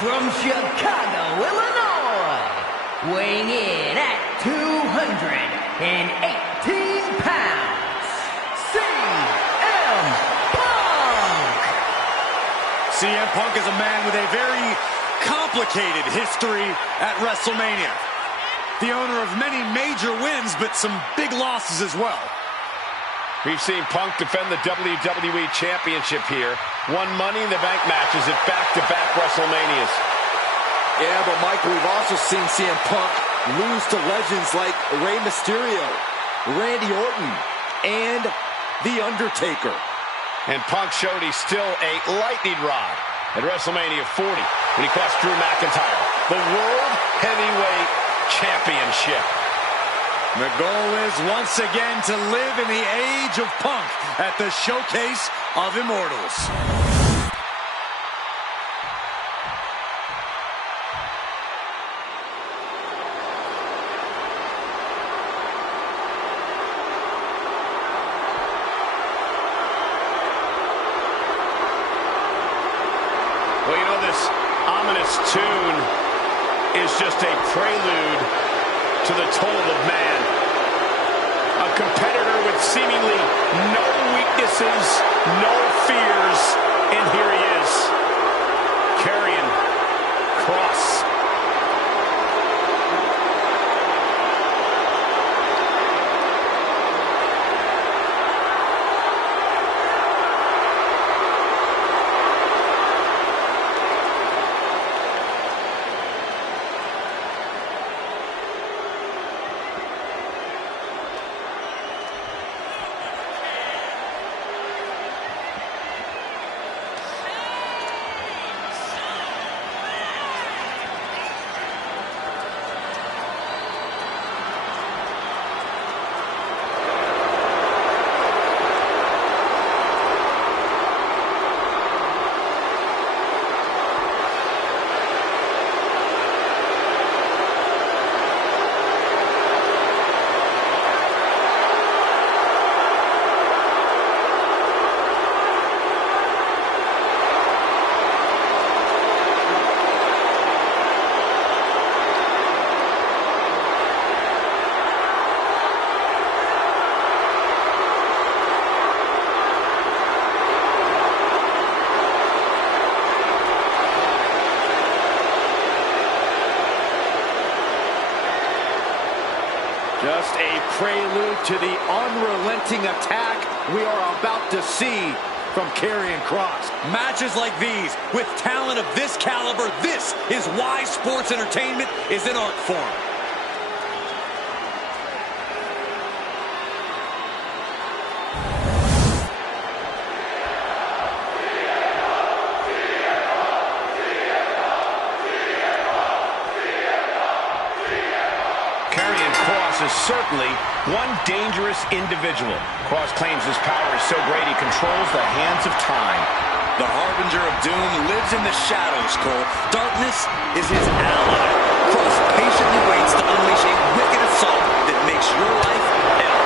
from Chicago, Illinois. Weighing in at 218 pounds, CM Punk. CM Punk is a man with a very complicated history at WrestleMania. The owner of many major wins, but some big losses as well. We've seen Punk defend the WWE Championship here. Won Money in the Bank matches at back-to-back WrestleManias. Yeah, but Michael, we've also seen CM Punk lose to legends like Rey Mysterio, Randy Orton, and The Undertaker. And Punk showed he's still a lightning rod at WrestleMania 40 when he cost Drew McIntyre the World Heavyweight Championship. The goal is once again to live in the age of Punk at the Showcase of Immortals. Well, you know, this ominous tune is just a prelude to the toll of man. A competitor with seemingly no weaknesses, no fears, and here he is, Karrion Kross. Just a prelude to the unrelenting attack we are about to see from Karrion Kross. Matches like these, with talent of this caliber, this is why sports entertainment is an art form. Is certainly one dangerous individual. Kross claims his power is so great he controls the hands of time. The harbinger of doom lives in the shadows, Cole. Darkness is his ally. Kross patiently waits to unleash a wicked assault that makes your life hell.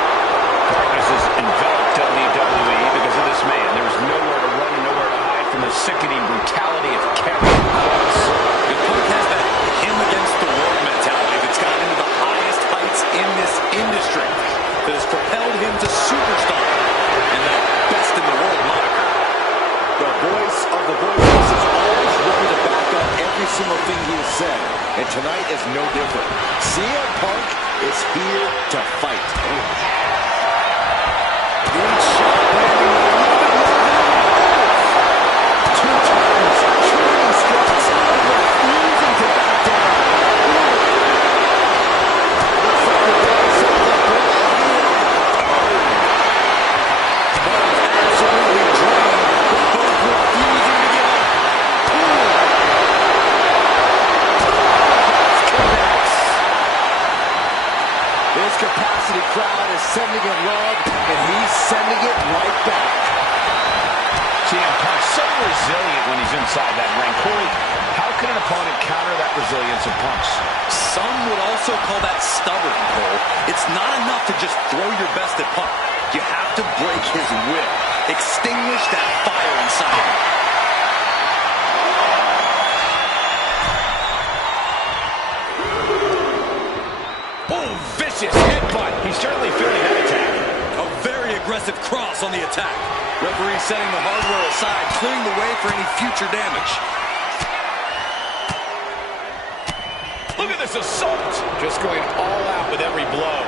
Darkness has enveloped WWE because of this man. There's nowhere to run and nowhere to hide from the sickening brutality of Karrion Kross. The Punk has that him against the world mentality that's gotten into the highest heights in this industry, that has propelled him to superstar and that best in the world moniker. The voice of the voiceless is always ready to back up every single thing he has said, and tonight is no different. CM Punk is here to fight. Good shot landing a little bit longer. 2 times, trading strikes, refusing to back down. Looks like the boys have the ball here. Punk absolutely drained, but both refusing to give up. Connects. This capacity crowd is sending him love, and he's sending it right back. CM Punk so resilient when he's inside that ring. Corey, how can an opponent counter that resilience of Punk's? Some would also call that stubborn, Cole. It's not enough to just throw your best at Punk. You have to break his will. Extinguish that fire inside him. Oh, vicious headbutt. He's certainly feeling that attack. A very aggressive Kross on the attack. Referee setting the hardware aside, clearing the way for any future damage. Look at this assault. Just going all out with every blow.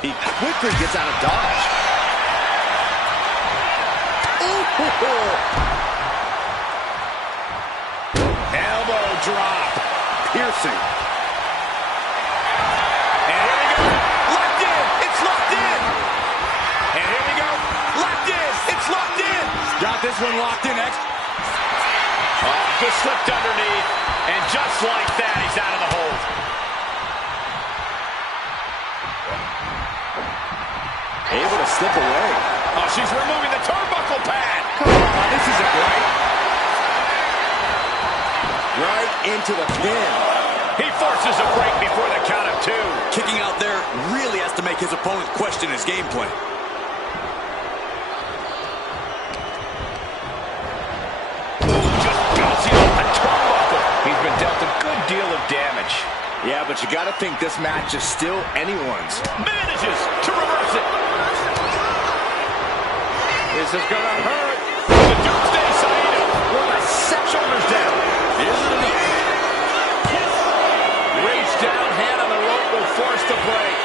He quickly gets out of dodge. Elbow drop. Piercing. And here we go. Locked in. It's locked in. And here we go. Locked in. It's locked in. Got this one locked in, X. Just slipped underneath. And just like that, he's out of the hold. Able to slip away. Oh, she's removing the turnbuckle pad. Come on, this isn't right. Right into the pin. He forces a break before the count of 2. Kicking out there really has to make his opponent question his game plan. Just bouncing off the turnbuckle. He's been dealt a good deal of damage. Yeah, but you got to think this match is still anyone's. Manages to reverse it. This is gonna hurt. The Doomsday Zelina. What a set. Shoulders down. Isn't it? Reach down, hand on the rope will force the break.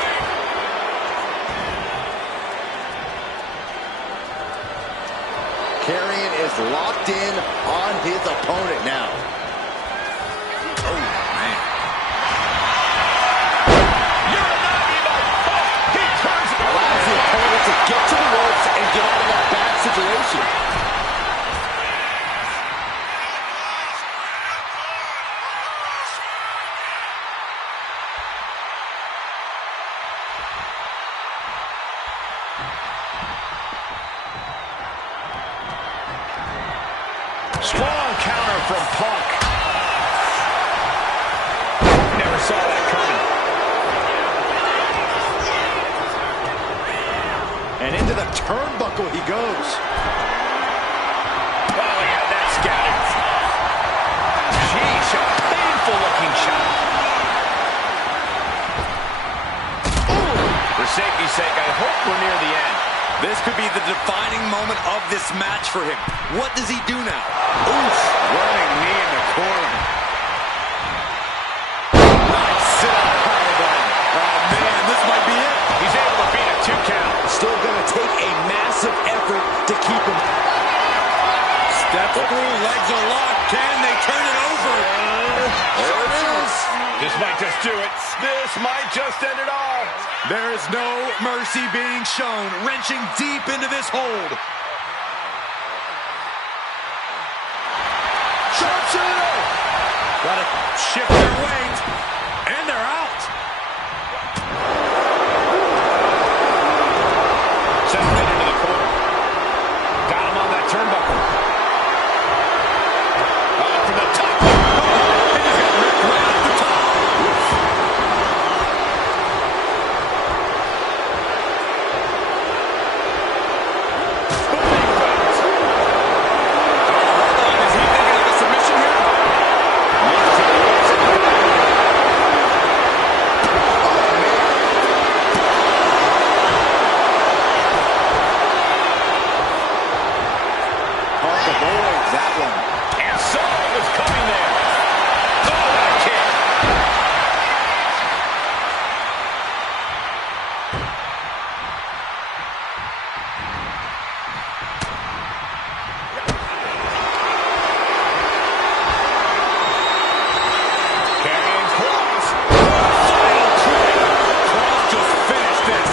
Karrion is locked in on his opponent now. Oh, man. He turns it Allows the opponent to get to the ropes and get out of that bad situation. Strong counter from Punk. Never saw that coming. And into the turnbuckle he goes. Oh, he had that scattered. Sheesh, a painful looking shot. Ooh. For safety's sake, I hope we're near the end. This could be the defining moment of this match for him. What does he do now? Oof, running knee in the corner. Nice sit That's through. Legs are locked. Can they turn it over? There it is. This might just do it. This might just end it all. There is no mercy being shown. Wrenching deep into this hold. Sharpshooter! Gotta shift their weight. And they're out. Seth right into the corner. Got him on that turnbuckle. From the top. He just got ripped right off the top. Is he thinking of a submission here? Punk avoids that one. And saw it was coming there. Oh, what a kick. Karrion Kross. Final trick. Kross just finished this.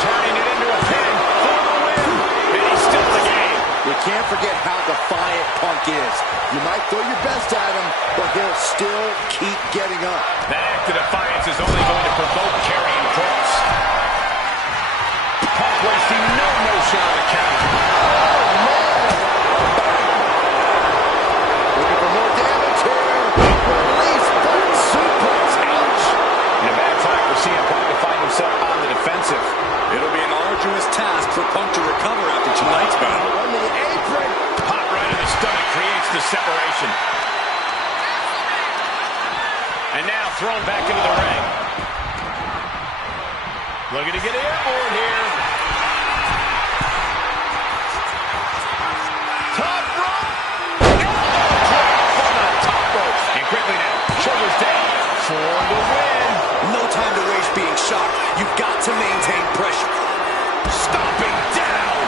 Turning it into a pin for the win. And he's still in the game. You can't forget how defiant Punk is. You might throw your best at him, but he'll still keep getting up. That act of defiance is only going to provoke Karrion Kross. Punk wasting no motion on the counter. Looking for more damage here. Release back suplex. Ouch. In a bad time for CM Punk to find himself on the defensive. It'll be an arduous task for Punk to recover after tonight's battle. On the apron. Pop right in the stomach creates the separation. And now thrown back into the ring. Looking to get airborne here. Top rope. Drop on the top rope. And quickly now, shoulders down for the win. No time to waste being shocked. You've got to maintain pressure. Stomping down.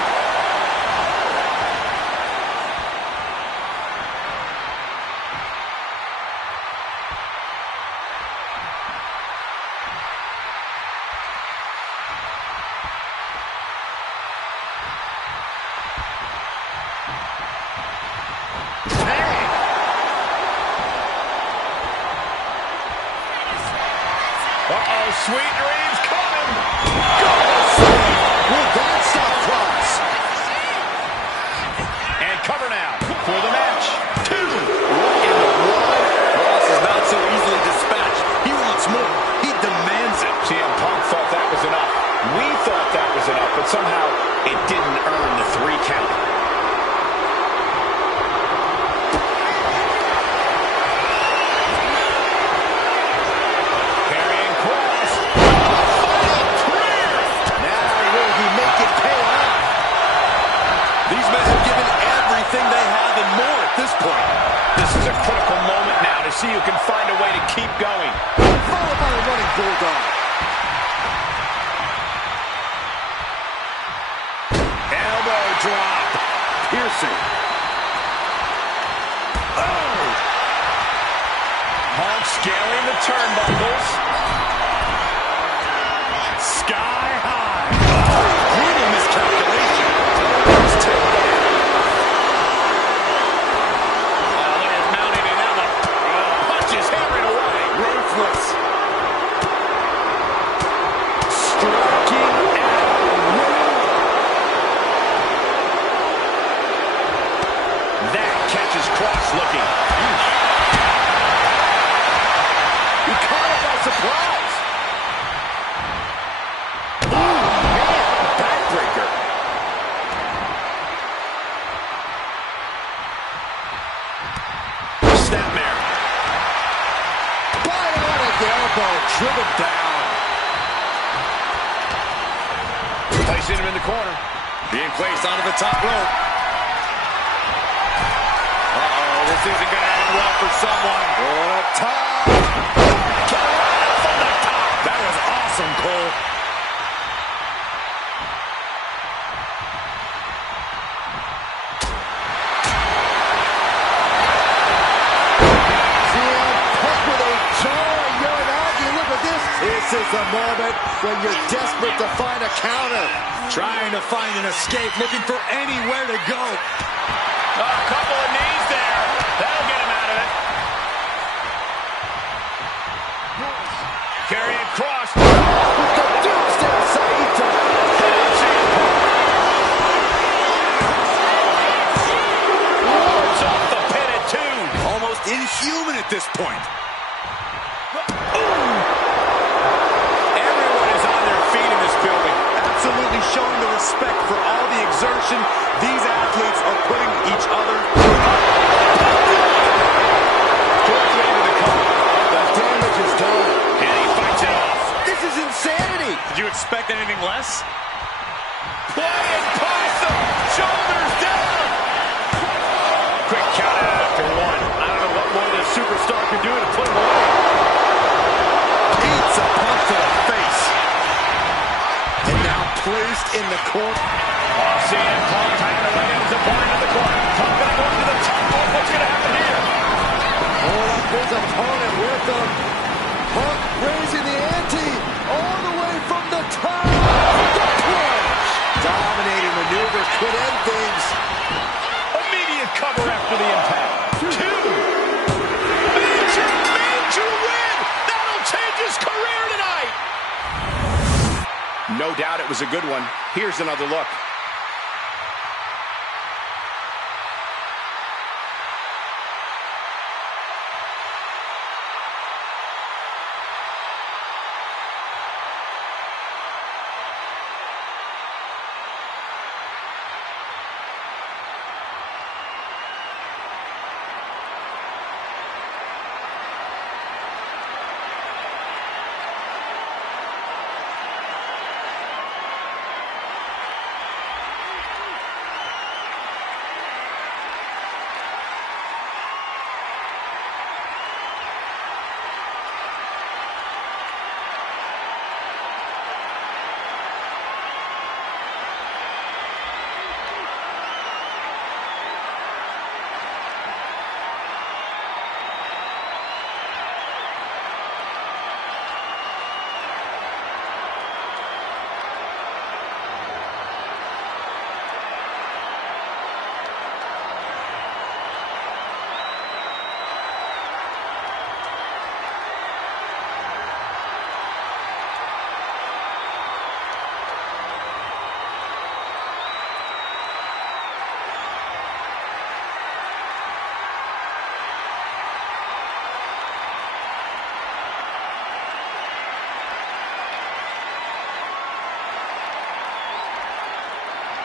Uh-oh, sweet dreams coming. Will that stop Kross? And cover now for the match. 2. Right in the blood. Kross is not so easily dispatched. He wants more. He demands it. CM Punk thought that was enough. We thought that was enough, but somehow it didn't earn the 3 count. Karrion Kross. Now will he make it pay off? These men have given everything they have and more at this point. This is a critical moment now to see who can find a way to keep going. Followed by a running bulldog. Elbow drop. Piercing. Oh! Punk scaling the turnbuckles. Sky high. Brutal miscalculation. Look at him mounting it now. Punches hammering away. Ruthless. Striking at will. That catches Kross looking. He caught it by surprise. Ooh, man, backbreaker. Snapmare. Bionic elbow, driven down. Placing him in the corner. Being placed onto the top rope. Uh-oh, this isn't going to end well for someone. Up top. From the top. That was awesome, Cole. is the moment when you're desperate to find a counter. Trying to find an escape, looking for anywhere to go. A couple of knees there. That'll get him out of it. Karrion Kross. With the doomsday Saito. Loads off the pin at 2. Almost inhuman at this point. Everyone is on their feet in this building. Absolutely showing the respect for all the exertion these athletes are putting each other through. Directly into the cover. The damage is done. And he fights it off. This is insanity. Did you expect anything less? Flying past them. Shoulders down. Quick count out after 1. I don't know what more this superstar can do to put him away. Eats a punch to the face. And now placed in the corner. Cena calling time to lay his opponent in the corner. Punk gonna go into the top rope. What's gonna happen here? Hold up his opponent with him. Punk raising the ante all the way from the top. The clutch. Dominating maneuver could end things. Immediate cover after the impact. 2. Major win. That'll change his career tonight. No doubt it was a good one. Here's another look.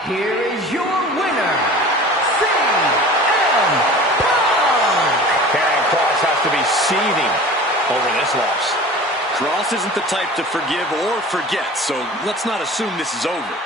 Here is your winner, CM Punk! Karrion Kross has to be seething over this loss. Kross isn't the type to forgive or forget, so let's not assume this is over.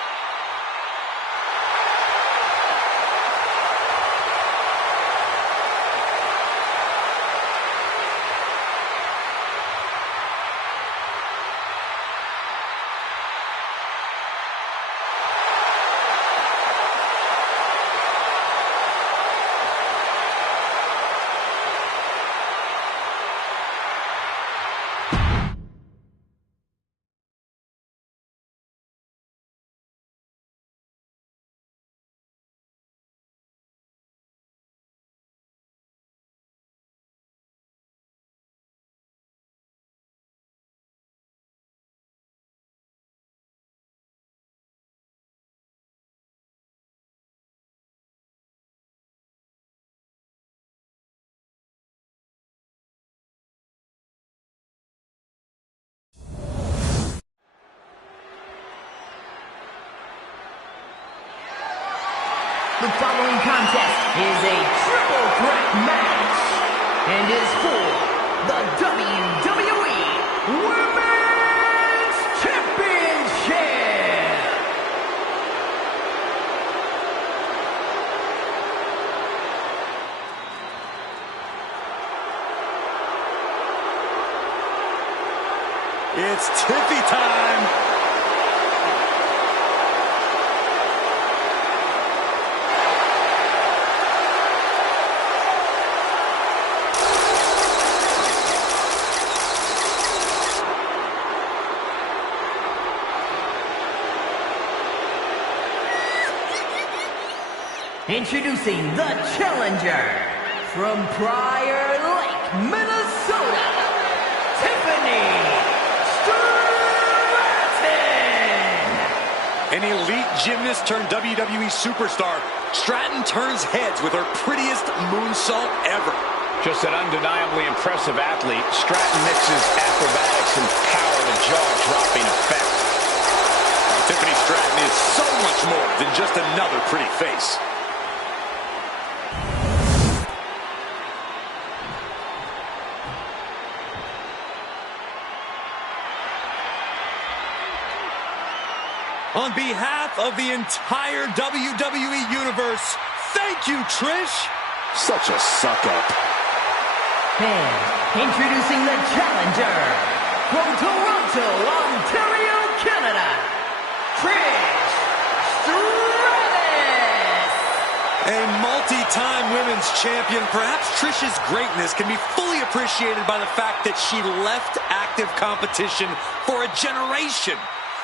The following contest is a triple threat match and is for the WWE Women's Championship. It's Tiffy time. Introducing the challenger from Prior Lake, Minnesota, Tiffany Stratton. An elite gymnast turned WWE superstar, Stratton turns heads with her prettiest moonsault ever. Just an undeniably impressive athlete, Stratton mixes acrobatics and power to jaw-dropping effect. Tiffany Stratton is so much more than just another pretty face. On behalf of the entire WWE Universe, thank you, Trish. Such a suck-up. And introducing the challenger from Toronto, Ontario, Canada, Trish Stratus. A multi-time women's champion, perhaps Trish's greatness can be fully appreciated by the fact that she left active competition for a generation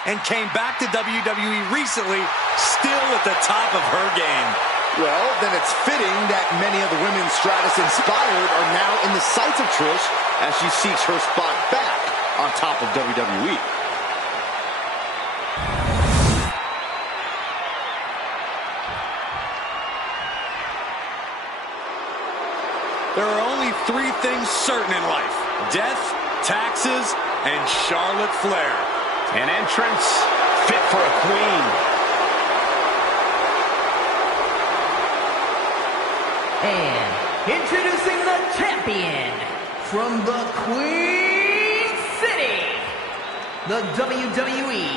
and came back to WWE recently, still at the top of her game. Well, then it's fitting that many of the women Stratus inspired are now in the sights of Trish as she seeks her spot back on top of WWE. There are only three things certain in life: death, taxes, and Charlotte Flair. An entrance fit for a queen. And introducing the champion from the Queen City, the WWE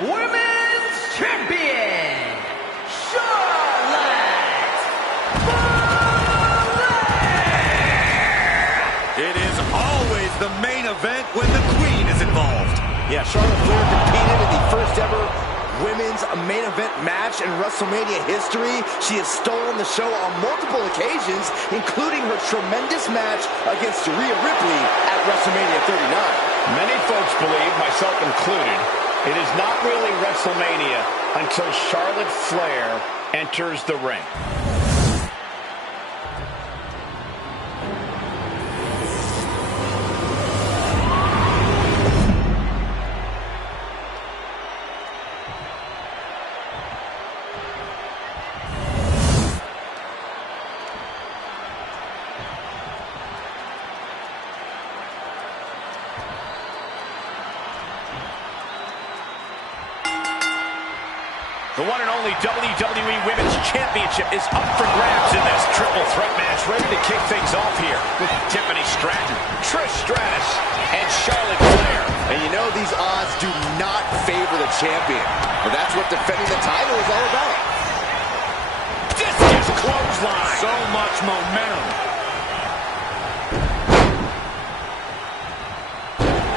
Women's Champion, Charlotte Flair! It is always the main event when the queen is involved. Yeah, Charlotte Flair competed in the first ever women's main event match in WrestleMania history. She has stolen the show on multiple occasions, including her tremendous match against Rhea Ripley at WrestleMania 39. Many folks believe, myself included, it is not really WrestleMania until Charlotte Flair enters the ring. The one and only WWE Women's Championship is up for grabs in this triple threat match. Ready to kick things off here with Tiffany Stratton, Trish Stratus, and Charlotte Flair. And you know these odds do not favor the champion. But that's what defending the title is all about. Discus clothesline. So much momentum.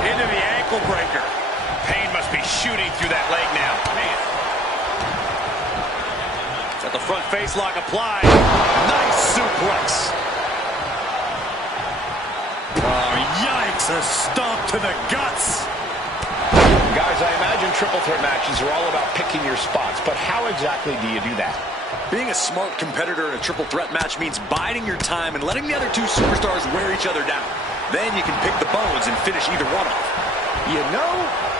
Into the ankle breaker. Pain must be shooting through that leg now. Man. At the front face lock applied. Nice suplex. Oh, yikes. A stomp to the guts. Guys, I imagine triple threat matches are all about picking your spots, but how exactly do you do that? Being a smart competitor in a triple threat match means biding your time and letting the other two superstars wear each other down. Then you can pick the bones and finish either one off. You know,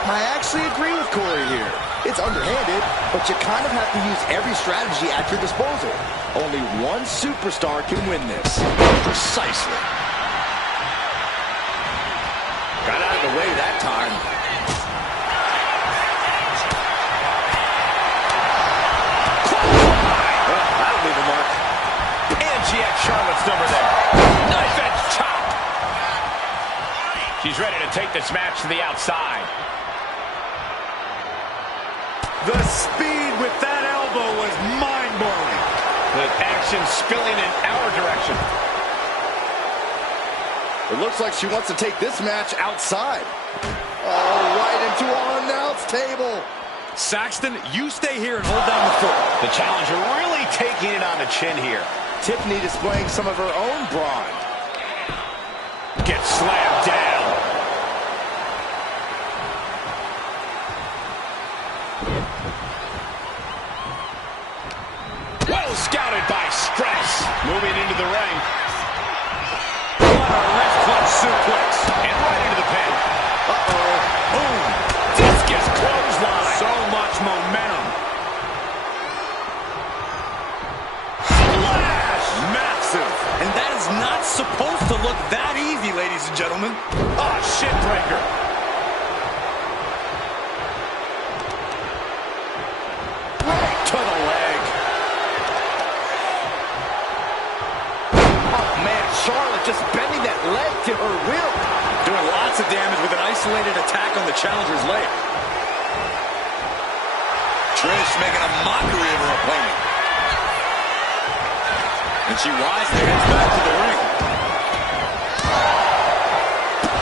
I actually agree with Corey here. It's underhanded, but you kind of have to use every strategy at your disposal. Only one superstar can win this. Precisely. Got out of the way that time. Well, that'll leave a mark. And she had Charlotte's number there. Knife edge chop. She's ready to take this match to the outside. The speed with that elbow was mind-blowing. The action spilling in our direction. It looks like she wants to take this match outside. Oh, right into our announce table. Saxton, you stay here and hold down the fort. The challenger really taking it on the chin here. Tiffany displaying some of her own brawn. Gets slammed down. Well scouted by Moving into the ring. What a wrist clutch suplex. And right into the pin. Uh-oh. Boom. Discus clothesline. So much momentum. Splash. Massive. And that is not supposed to look that easy, ladies and gentlemen. Oh, shit breaker. Right to the leg. Oh, man, Charlotte just bending that leg to her will. Doing lots of damage with an isolated attack on the challenger's leg. Trish making a mockery of her opponent. And she wisely heads back to the ring.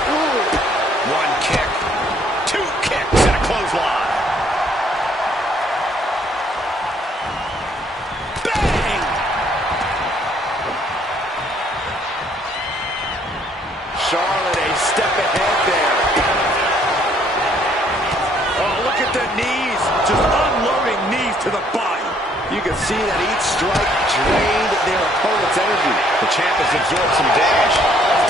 Ooh. One kick. Two kicks and a clothesline. Bang! Charlotte a step ahead there. Oh, look at the knees. Just unloading knees to the body. You can see that each strike drained their opponent's energy. The champ has absorbed some damage.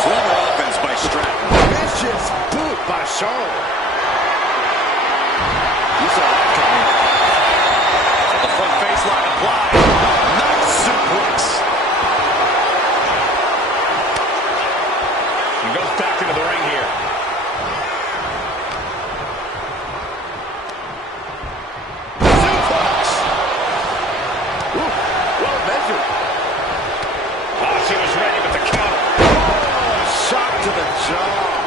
Clever offense by Stratton. Vicious boot by Charlotte. You saw that coming. The front baseline applied. Nice suplex. He goes back into the ring here. Suplex. Ooh, well measured. Oh, she was ready with the counter. Oh, shot to the jaw.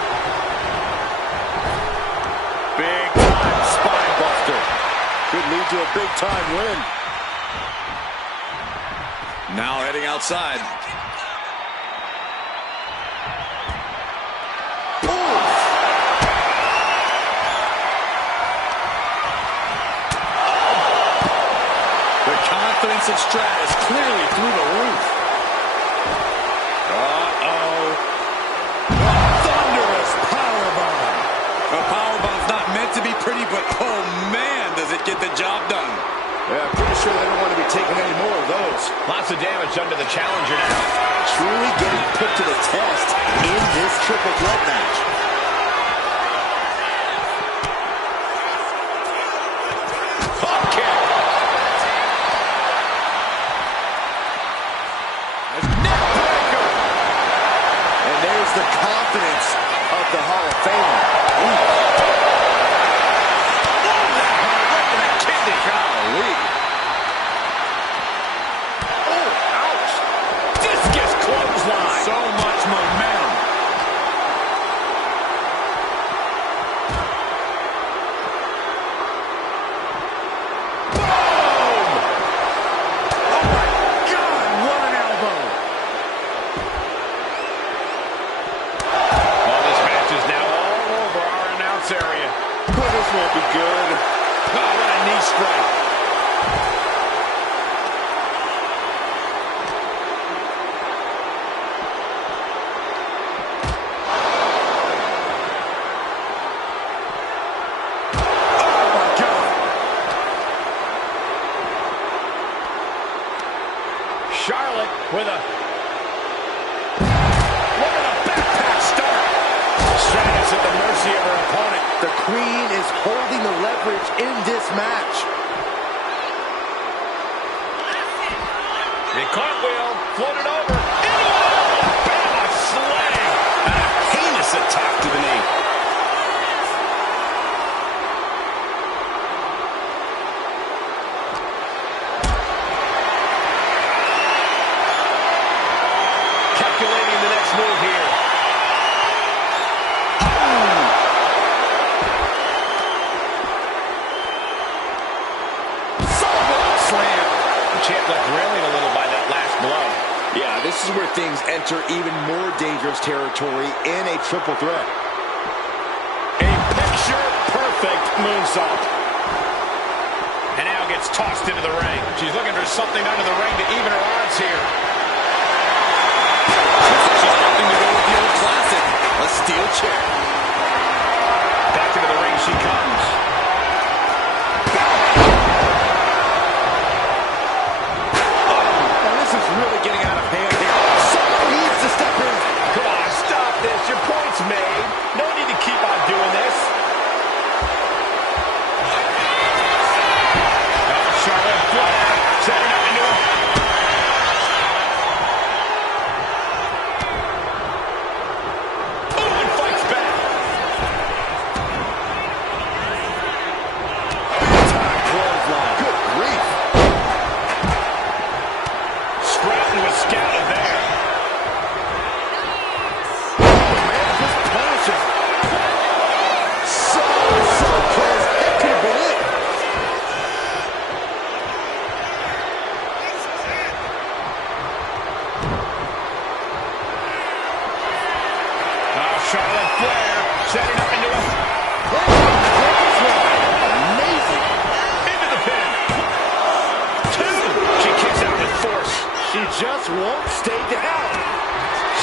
Big time spine buster. Could lead to a big time win. Now heading outside. The confidence of Stratus clearly through the roof. Uh-oh. Thunderous powerbomb. A powerbomb's not meant to be pretty, but oh man, does it get the job done. Yeah, I'm pretty sure they don't want to be taking any more of those. Lots of damage done to the challenger now. Truly getting put to the test in this triple threat match. Hop kick. Neck breaker. And there's the confidence of the Hall of Famer. Golly. Oh, ouch. Discus clothesline. So much momentum. Boom. Oh my God, what an elbow. Well, this match is now all over our announce area. Oh, this won't be good. Oh, what a knee strike. Charlotte with a... Look at the backpack start. Stratus at the mercy of her opponent. The Queen is holding the leverage in this match. The cartwheel floated over. Into Alabama slam. And a heinous attack to the knee. Calculating the next move here. Slam. The champ left railing a little by that last blow. Yeah, this is where things enter even more dangerous territory in a triple threat. A picture-perfect moonsault. And now gets tossed into the ring. She's looking for something under the ring to even her odds here. She's opting to go with the old classic, a steel chair. Back into the ring she comes. Now this is really getting out of hand. Charlotte Flair setting up into a... Amazing. Into the pin. 2. She kicks out with force. She just won't stay down.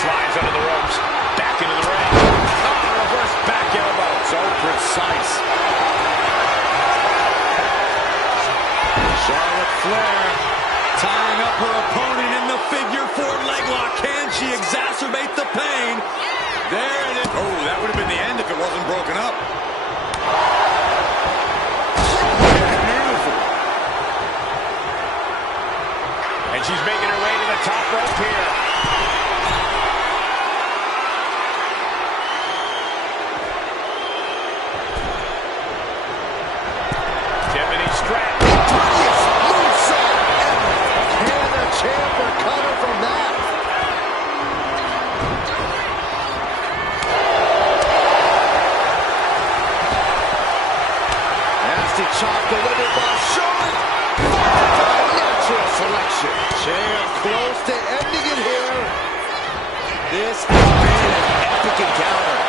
Slides under the ropes. Back into the ring. Up the reverse back elbow. So precise. Charlotte Flair tying up her opponent in the figure 4 leg lock. Can she exacerbate the pain? There it is. Oh, that would have been the end if it wasn't broken up. Beautiful. And she's making her way to the top rope here. Tiffany Stratton. Can the champ recover from that? Nasty chop delivered by Charlotte. Natural selection. Champ close to ending it here. This has been an epic encounter.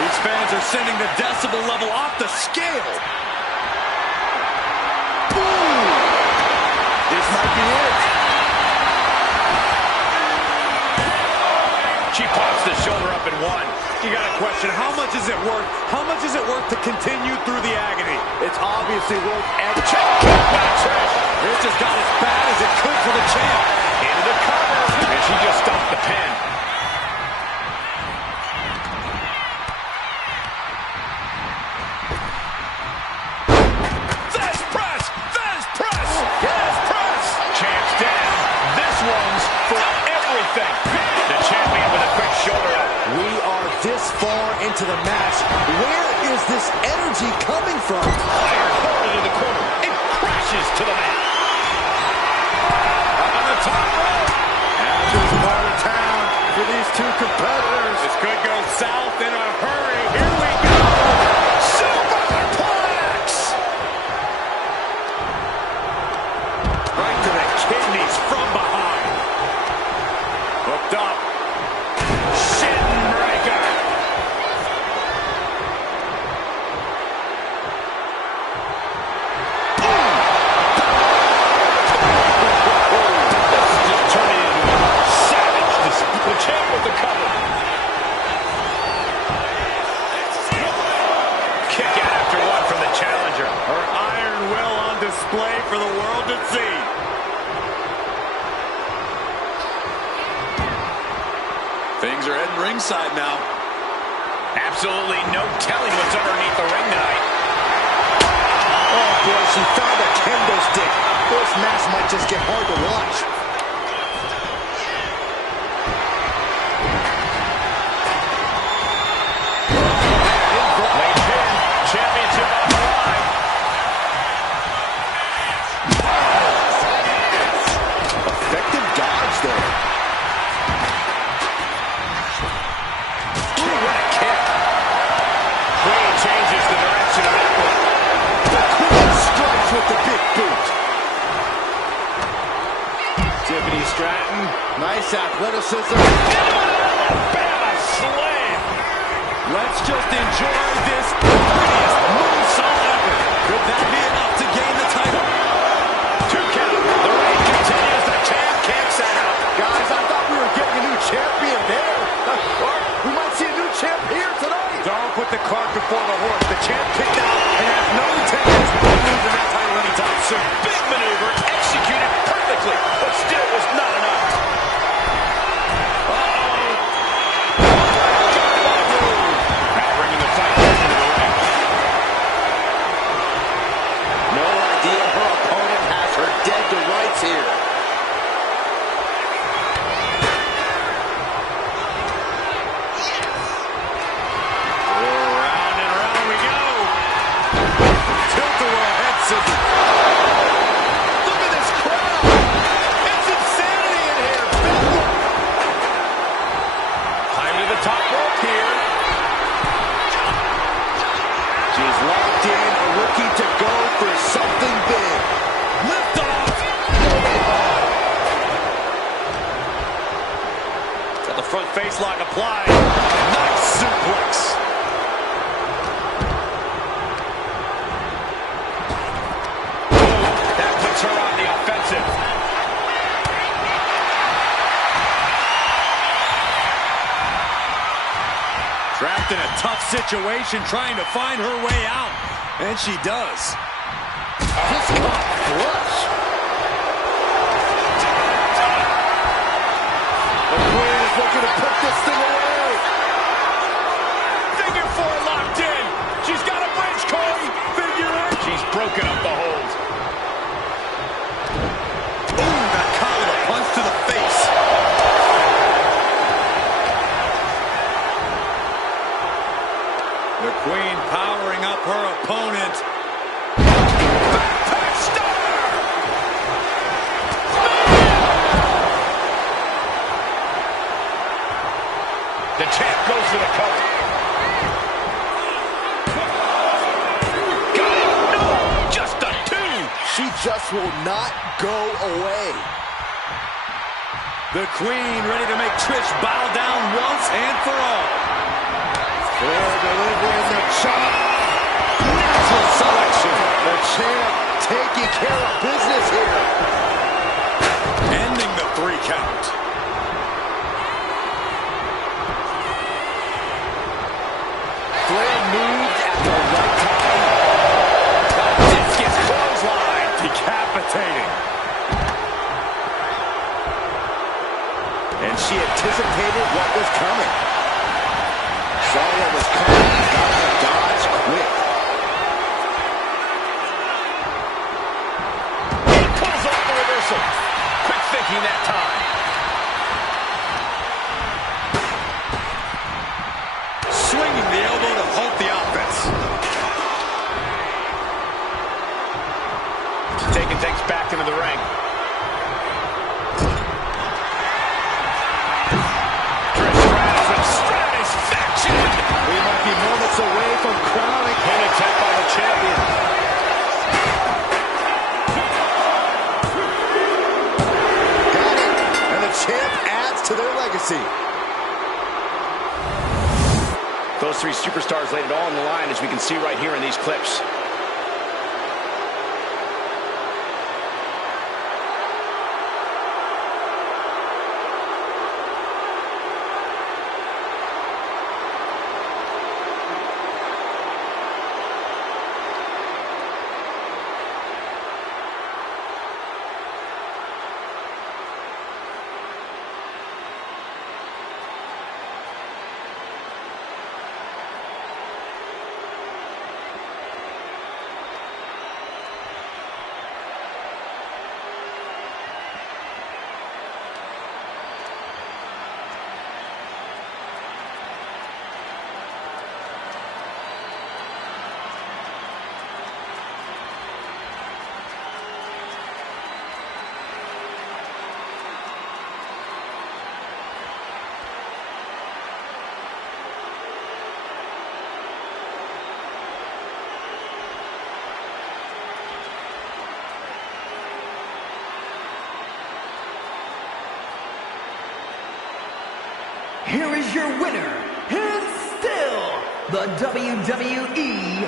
These fans are sending the decibel level off the scale. Boom! This might be it. She pops the shoulder up in 1. You got a question, how much is it worth? How much is it worth to continue through the agony? It's obviously worth every Check kick by Trish. This just got as bad as it could for the champ. Into the cover. And she just stopped the pin. Fast press. Fast press. Fast press. Champ's down. This one's for everything. The champion with a quick shoulder up. We are this far into the match. Where is this energy coming from? Fire forward into the corner. It crashes to the mat. Up on the top rope. Matches part of town for these two competitors. This could go south in a hurry. Here we go. Superplex. Right to the kidneys from behind. Hooked up. Shin breaker. This is just turning into a savage. The champ with the cover. Kick out after 1 from the challenger. Her iron will on display for the world to see. Things are heading ringside now. Absolutely no telling what's underneath the ring tonight. Oh boy, she found a kendo stick. This match might just get hard to watch. Late pin. Championship on the line. Effective dodge there. Ooh, what a kick. Queen changes the direction of that one. The Queen strikes with the big boot. Tiffany Stratton. Nice athleticism. Alabama slam. Let's just enjoy this prettiest moonsault ever. Could that be enough to gain the title? 2 count. The reign continues. The champ kicks out. Guys, I thought we were getting a new champion there. Or we might see a new champ here tonight. Don't put the cart before the horse. The champ kicked out and has no intentions of losing that title anytime soon. Big maneuver executed perfectly, but still was not enough. Now bringing the fight back into the ring. No idea her opponent has her dead to rights here. Round and round we go. Tilt-a-whirl head scissors. Look at this crowd. It's insanity in here. Climb to the top rope here. She's locked in, looking to go for something big. Lift off. front face lock applied. Nice suplex. That puts her on the offensive. Trapped in a tough situation, trying to find her way out. And she does. Just got flush. The Queen is looking to put this thing away. Figure four locked in. She's got a bridge, Corey. Figure eight. She's broken up the hold. Ooh, that collar punch to the face. The Queen powering up her opponent. Backpack star. The champ goes to the cover. Got it. No, just a two. She just will not go away. The Queen ready to make Trish bow down once and for all. Flair delivering the chop. Natural selection. The champ taking care of business here. Ending the 3 count. Flair moved at the right time. Discus clothesline. Decapitating. And she anticipated what was coming. Saw what was coming and got to dodge quick. Calls off the reversal. Quick thinking that time. Swinging the elbow to halt the offense. Taking things back into the ring. Trish Stratus and Stratus faction. We might be moments away from crowning. Pin attempt by the champion. Got it. And the champ adds to their legacy. Those three superstars laid it all on the line, as we can see right here in these clips. Here is your winner, and still the WWE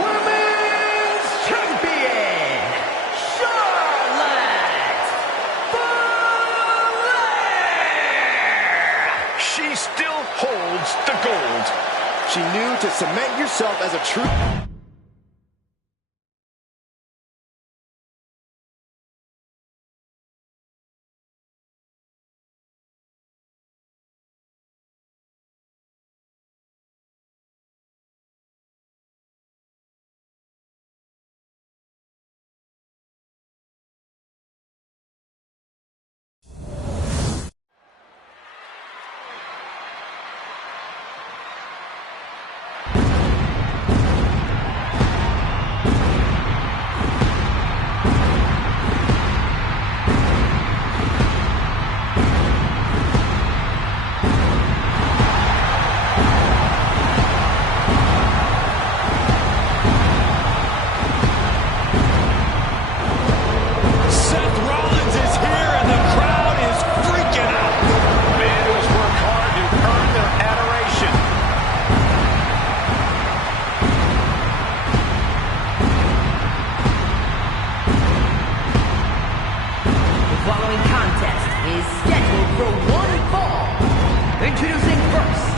Women's Champion, Charlotte Flair! She still holds the gold. She knew to cement yourself as a true... first,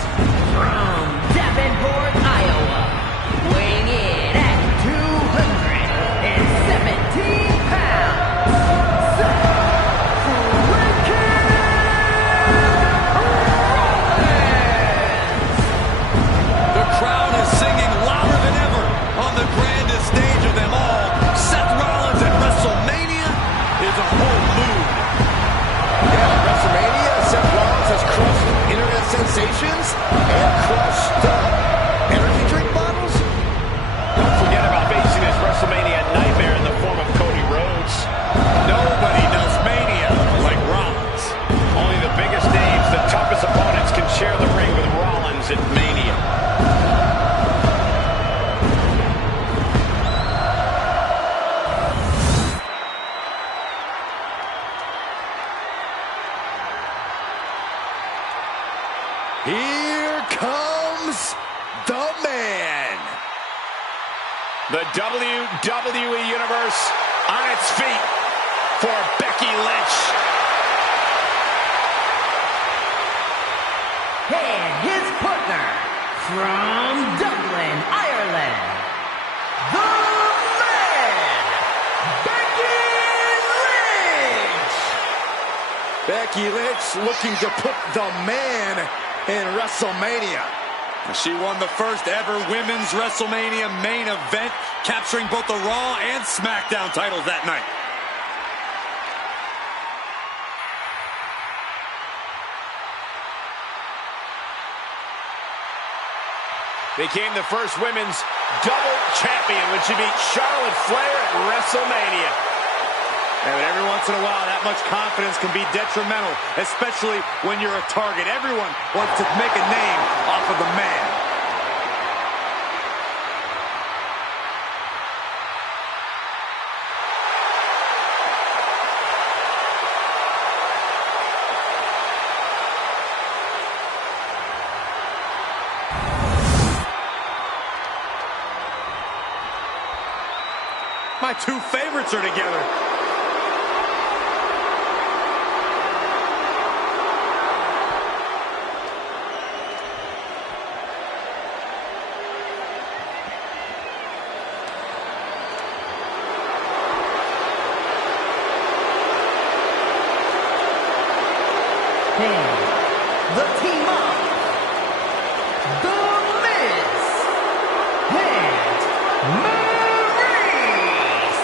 from Davenport, Iowa, weighing in at 217 pounds, Seth Rollins! The crowd is singing louder than ever on the grandest stage of them all. Seth Rollins at WrestleMania is a whole mood. Yeah, at WrestleMania, Seth Rollins has crushed internet sensations and crushed energy drink bottles. Don't forget about facing this WrestleMania nightmare in the form of Cody Rhodes. Nobody does Mania like Rollins. Only the biggest names, the toughest opponents can share the ring with Rollins at Mania. Here comes the man. The WWE Universe on its feet for Becky Lynch. And his partner, from Dublin, Ireland, the man, Becky Lynch! Becky Lynch looking to put the man in WrestleMania. She won the first ever women's WrestleMania main event, capturing both the Raw and SmackDown titles that night. Became the first women's double champion when she beat Charlotte Flair at WrestleMania. Yeah, but every once in a while, that much confidence can be detrimental, especially when you're a target. Everyone wants to make a name off of the man. My two favorites are together. And the team up, The Miz and Maryse.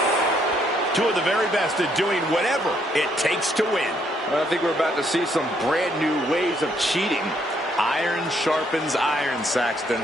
Two of the very best at doing whatever it takes to win. I think we're about to see some brand new ways of cheating. Iron sharpens iron, Saxton.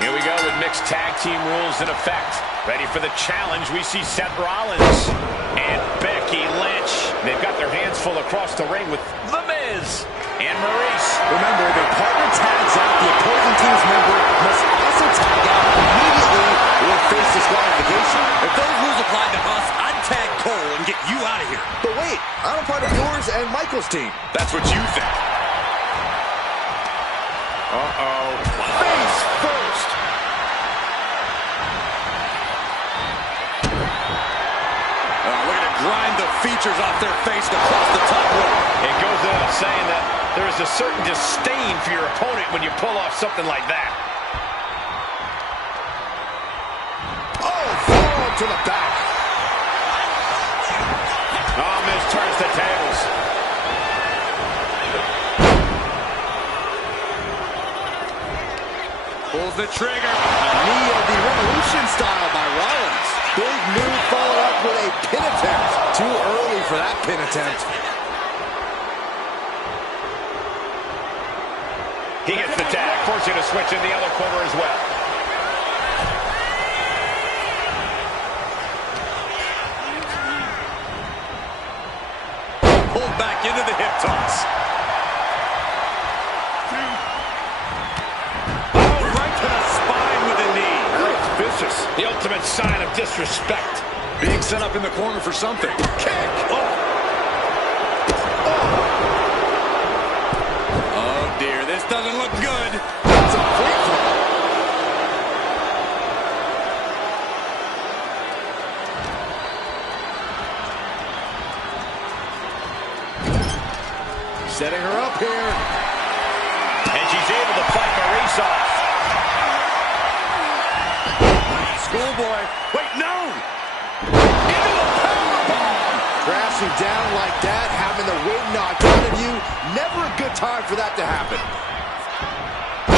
Here we go with mixed tag team rules in effect. Ready for the challenge, we see Seth Rollins and Becky Lynch. They've got their hands full across the ring with The Miz and Maryse. Remember, if a partner tags out, the opposing team's member must also tag out immediately or face disqualification. If those rules apply to us, I'd tag Cole and get you out of here. But wait, I'm a part of yours and Michael's team. That's what you think. Uh-oh. Face first. Looking to grind the features off their face across the top rope. It goes without saying that there is a certain disdain for your opponent when you pull off something like that. Oh, forearm to the back. Oh, Miz turns the tables. Pulls the trigger. A knee of the Revolution style by Rollins. Big move followed up with a pin attempt. Too early for that pin attempt. He gets the tag, forcing a switch in the other corner as well. Pulled back into the hip toss. Oh, right to the spine with a knee. That's vicious. The ultimate sign of disrespect. Being set up in the corner for something. Kick! Oh dear, this doesn't look good. That's a free throw. Setting her up here. And she's able to fight Maryse off. Schoolboy. Wait, no! Into a powerbomb! Crashing down like that, having the wind knocked out of you. Never a good time for that to happen.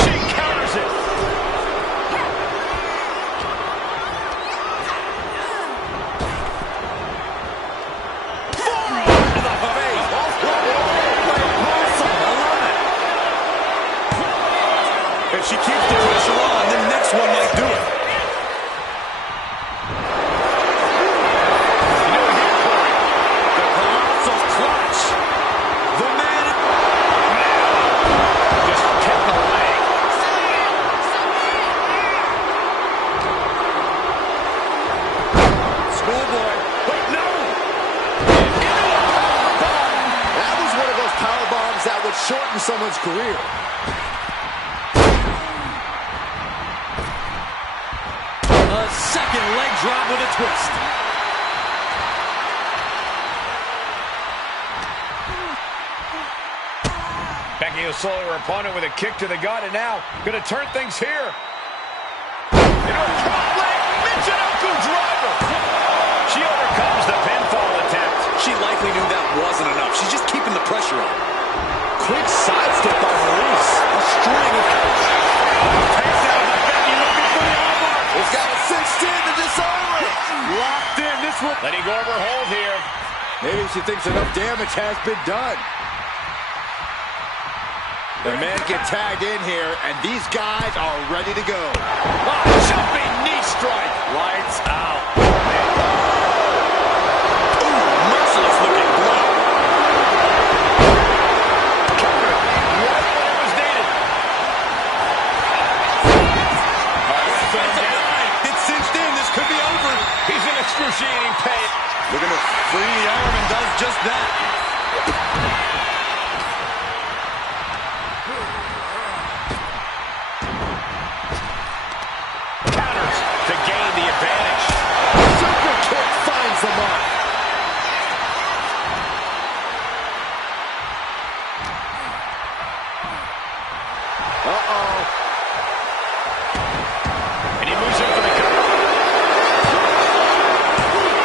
She counters it. Forearm to the face. Awesome. I love it. If she keeps the pressure on, the next one might do it. The colossal clutch. The man Just kick the leg. Schoolboy. Wait, no! That was one of those power bombs that would shorten someone's career. A second leg drop with a twist. Becky will slow her opponent with a kick to the gut, and now going to turn things here. Into a front leg Michinoku driver. She overcomes the pinfall attempt. She likely knew that wasn't enough. She's just keeping the pressure on. Quick sidestep by Maryse. A string of Takedown by Becky, looking for the armbar. It's got a cinched in to disarm her. locked in. This one. Letting go of her hold here. Maybe she thinks enough damage has been done. The men get tagged in here, and these guys are ready to go. Oh, jumping knee strike. Lights out. Ooh, merciless looking blow. Counter. Right when it was needed. It's cinched in. This could be over. He's in excruciating pain. Looking to free the arm and does just that. Counters to gain the advantage. Super kick finds the mark. Uh-oh. And he moves in for the cover.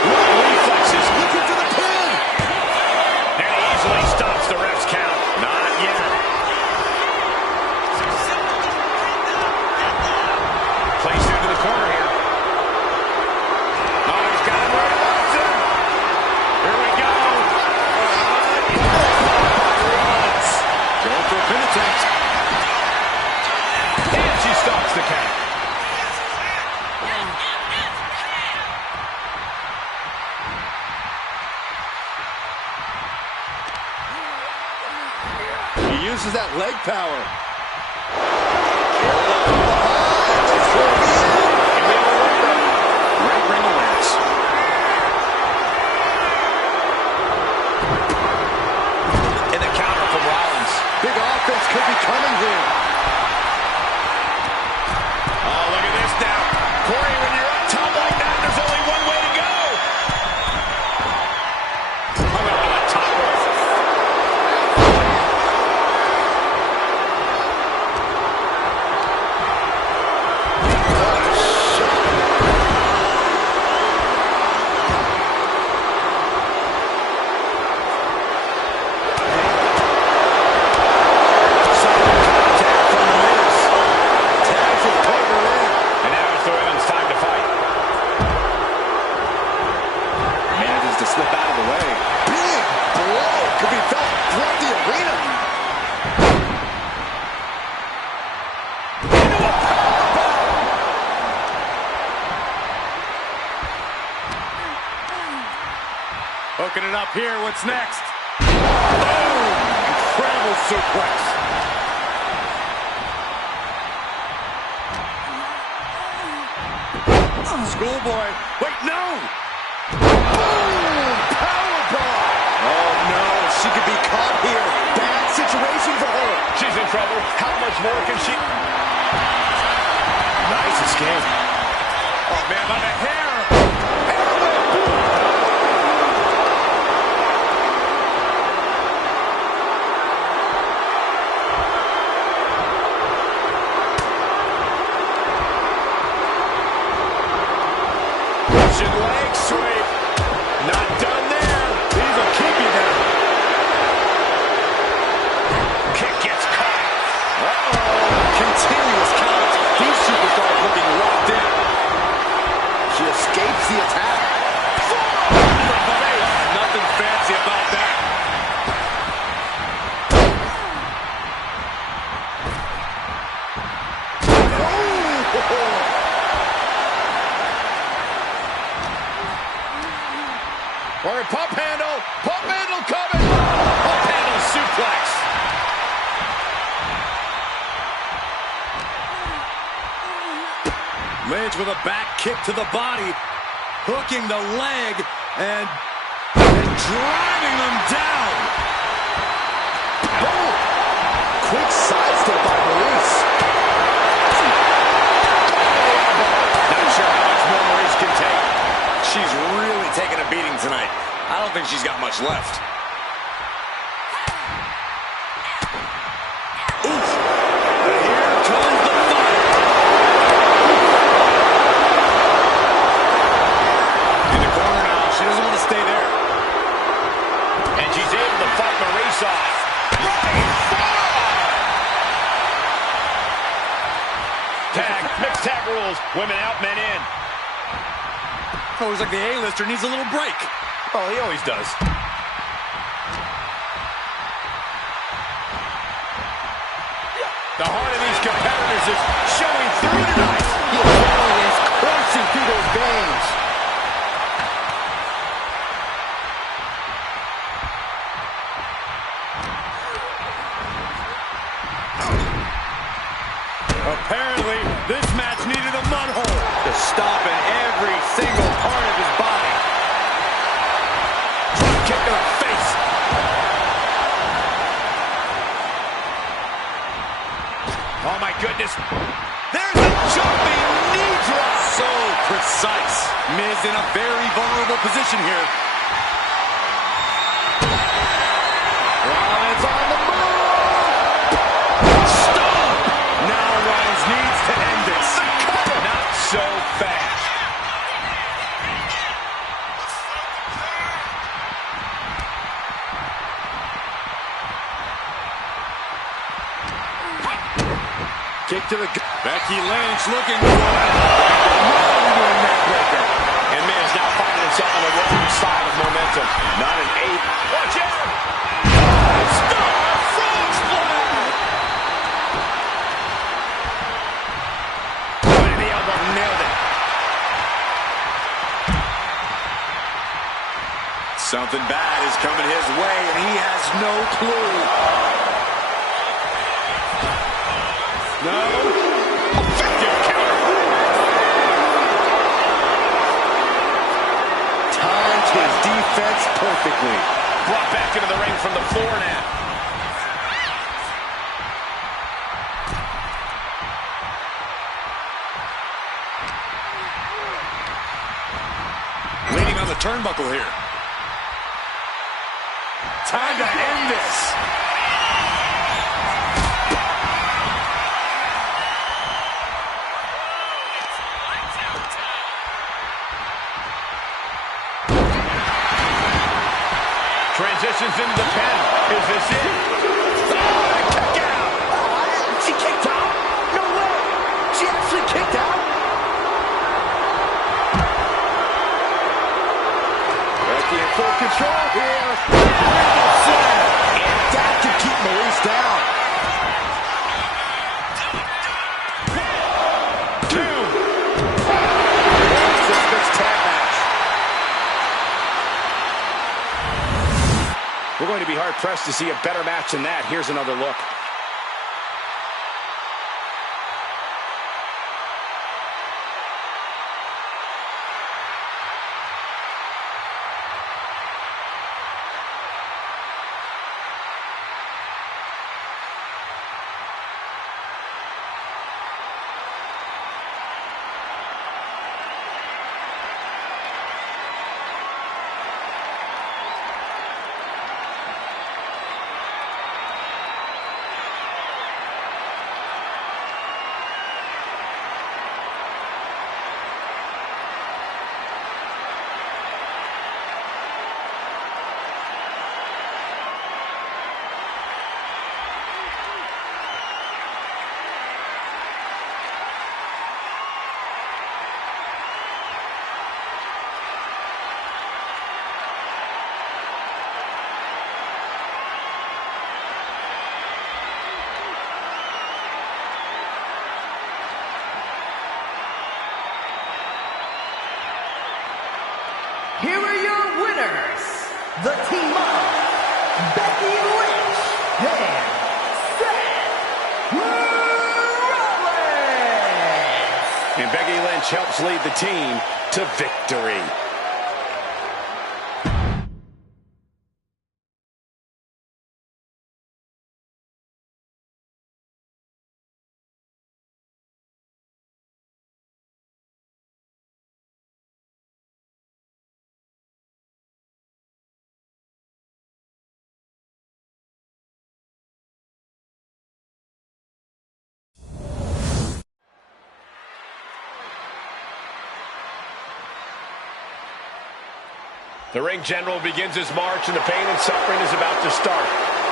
What reflexes. Looking for the pin. And he easily stops the ref's count. Not yet. Placed into the corner here. Oh, he's got him where he wants him. Here we go. Rollins. Going for a pin attempt. And she stops the count. He uses that leg power. Great ring awareness. And the counter from Rollins. Big offense could be coming here. Oh, look at this now. Corey, when you're up top like that, there's only one way to go. Hung up on the top rope. Hooking it up here. What's next? Boom! Incredible suplex. Schoolboy. Wait, no! Boom! Powerbomb! Oh, no. She could be caught here. Bad situation for her. She's in trouble. How much more can she... Nice escape. Oh, man, by the hair. Leg sweep. Not done there. These will keep you down. Kick gets caught. Continuous count. These superstars looking locked in. She escapes the attack. Nothing fancy about that. Or pump handle coming. Pump handle suplex. Lynch with a back kick to the body, hooking the leg and driving them down. Oh! Quick sidestep by Maryse. Not sure how much more Maryse can take. She's really taking a beating tonight. I don't think she's got much left. Oof. And here comes the fire. In the corner now. She doesn't want to stay there. And she's able to fight Maryse off. Right forearm. Tag, mixed tag rules. Women out, men in. Always like the A-lister needs a little break. Oh, he always does. The heart of these competitors is showing through tonight. The adrenaline is coursing through those veins. Apparently, this match needed a mud hole to stop in every single part of his body. Drop kick to the face. Oh, my goodness. There's a jumping knee drop. So precise. Miz in a very vulnerable position here. Rollins on the move. Stop. Now Rollins needs to end this. Not so fast. Kick to the... Becky Lynch looking for a neckbreaker. And Miz now finding himself on the wrong side of momentum. Not an 8. Watch out! Star frog splash! Right in the elbow, nailed it. Something bad is coming his way, and he has no clue. No. Effective counter. Timed his defense perfectly. Brought back into the ring from the floor now. Leaning on the turnbuckle here. Time to end this. Transitions into the pen. Is this it? Kick out! She kicked out? No way! She actually kicked out? Becky in full control here. That can keep Maryse down. 2. 6-6 tag match. We're going to be hard-pressed to see a better match than that. Here's another look. Here are your winners, the team of Becky Lynch and Seth Rollins. And Becky Lynch helps lead the team to victory. The ring general begins his march, and the pain and suffering is about to start.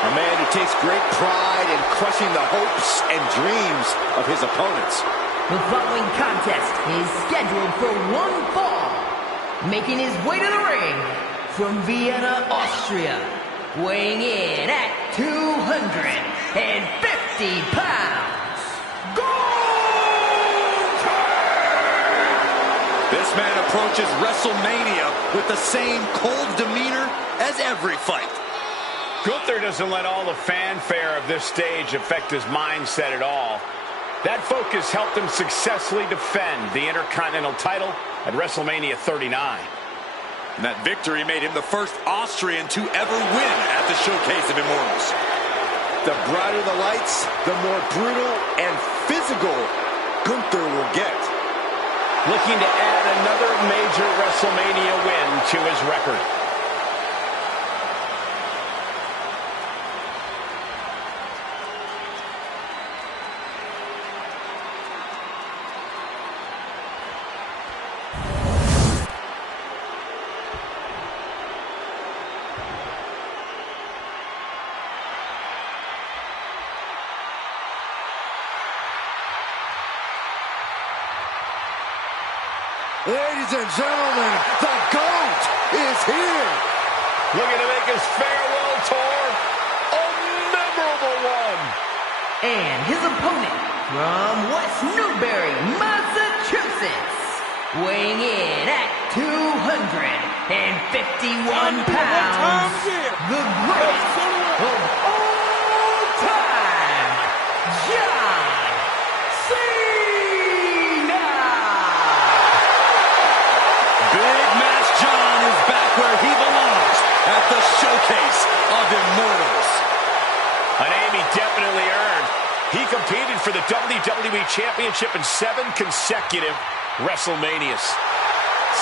A man who takes great pride in crushing the hopes and dreams of his opponents. The following contest is scheduled for one fall. Making his way to the ring from Vienna, Austria, weighing in at 250 pounds, This man approaches WrestleMania with the same cold demeanor as every fight. Gunther doesn't let all the fanfare of this stage affect his mindset at all. That focus helped him successfully defend the Intercontinental title at WrestleMania 39. And that victory made him the first Austrian to ever win at the Showcase of Immortals. The brighter the lights, the more brutal and physical Gunther will get. Looking to add another major WrestleMania win to his record. Ladies and gentlemen, the GOAT is here. Looking to make his farewell tour a memorable one. And his opponent from West Newbury, Massachusetts, weighing in at 251 pounds, the greatest of all time, John Cena. Big Match John is back where he belongs at the Showcase of Immortals. A name he definitely earned. He competed for the WWE Championship in 7 consecutive WrestleManias.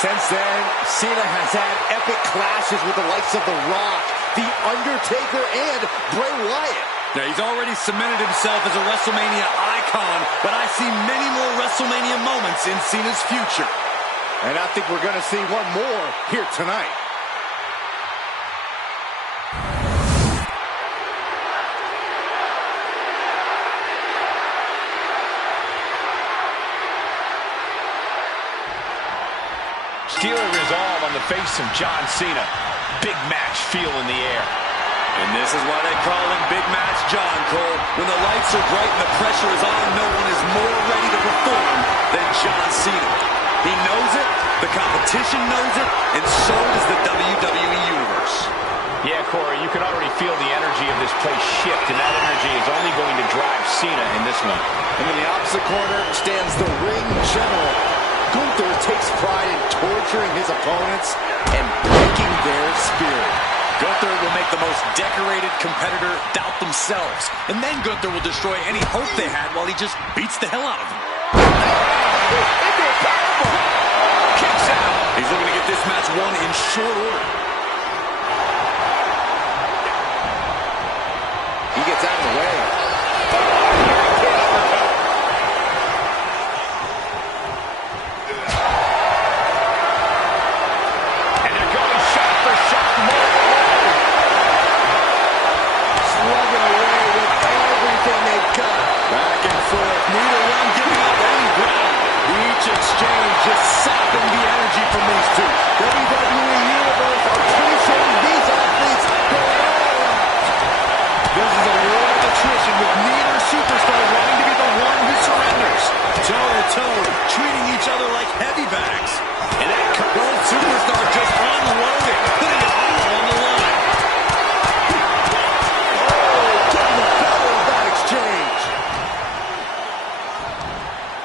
Since then, Cena has had epic clashes with the likes of The Rock, The Undertaker, and Bray Wyatt. Now, he's already cemented himself as a WrestleMania icon, but I see many more WrestleMania moments in Cena's future. And I think we're going to see one more here tonight. Stealing resolve on the face of John Cena. Big match feel in the air. And this is why they call him Big Match John, Cole. When the lights are bright and the pressure is on, no one is more ready to perform than John Cena. He knows it, the competition knows it, and so does the WWE Universe. Yeah, Corey, you can already feel the energy of this place shift, and that energy is only going to drive Cena in this one. And in the opposite corner stands the ring general. Gunther takes pride in torturing his opponents and breaking their spirit. Gunther will make the most decorated competitor doubt themselves. And then Gunther will destroy any hope they had while he just beats the hell out of them. Into a powerbomb. Kicks out. He's looking to get this match won in short order. He gets out of the way. And they're going shot for shot. Slugging away with everything they've got. Back and forth. Neither one giving up any ground. Each exchange just sapping the energy from these two. WWE Universe appreciating these athletes going all out. This is a war of attrition with neither superstar wanting to be the one who surrenders. Toe-to-toe, treating each other like heavy bags. And that both superstars just unloading, putting it all on the line. Getting the better of that exchange.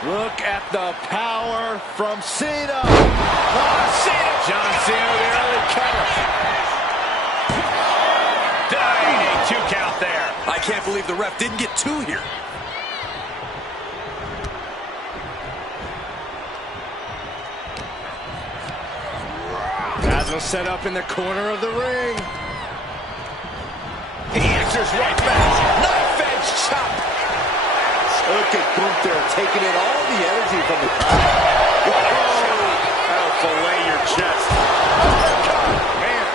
Look at the power from Cena. Cena! John Cena with the early cover. Diving 2 count there. I can't believe the ref didn't get 2 here. Dazzle set up in the corner of the ring. He answers right back. Knife edge chop. Look at Gunther taking in all the energy from the crowd. That'll fillet your chest. Man.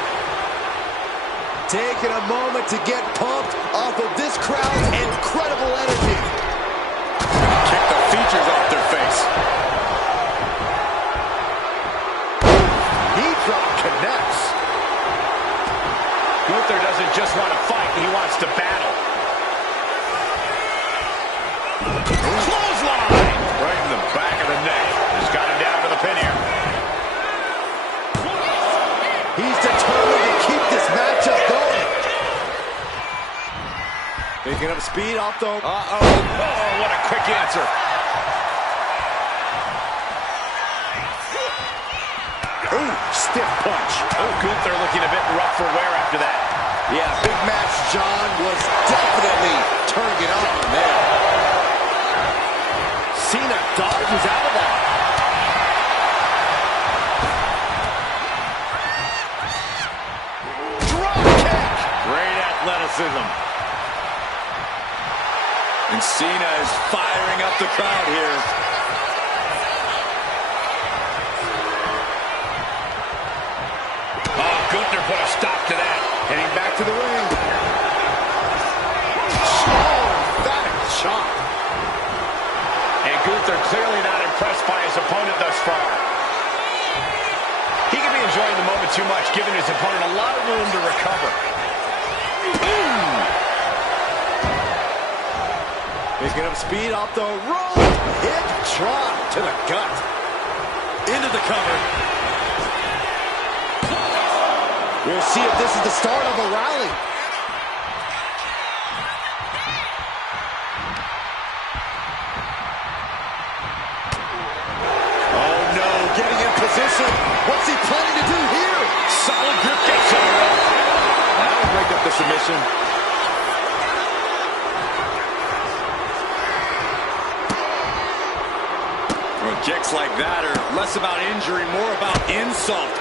Taking a moment to get pumped off of this crowd's incredible energy. Kick the features off their face. Knee drop connects. Gunther doesn't just want to fight, he wants to battle. Clothesline! Right in the back of the neck. He's got him down to the pin here. He's determined to keep this matchup going. Picking up speed off the... Oh, what a quick answer. Ooh, stiff punch. Oh, Gunther looking a bit rough for wear after that. Yeah, big match John was definitely turning it on there. Cena dodges out of that. Drop kick. Great athleticism. And Cena is firing up the crowd here. Oh, Gunther put a stop to that. Heading back to the ring. Oh, emphatic chop. And Gunther clearly not impressed by his opponent thus far. He could be enjoying the moment too much, giving his opponent a lot of room to recover. Boom! Picking up speed off the rope. Hip drop to the gut. Into the cover. We'll see if this is the start of a rally. Oh no, getting in position. What's he planning to do here? Solid grip gets on the rope. That'll break up the submission. Well, kicks like that are less about injury, more about insult.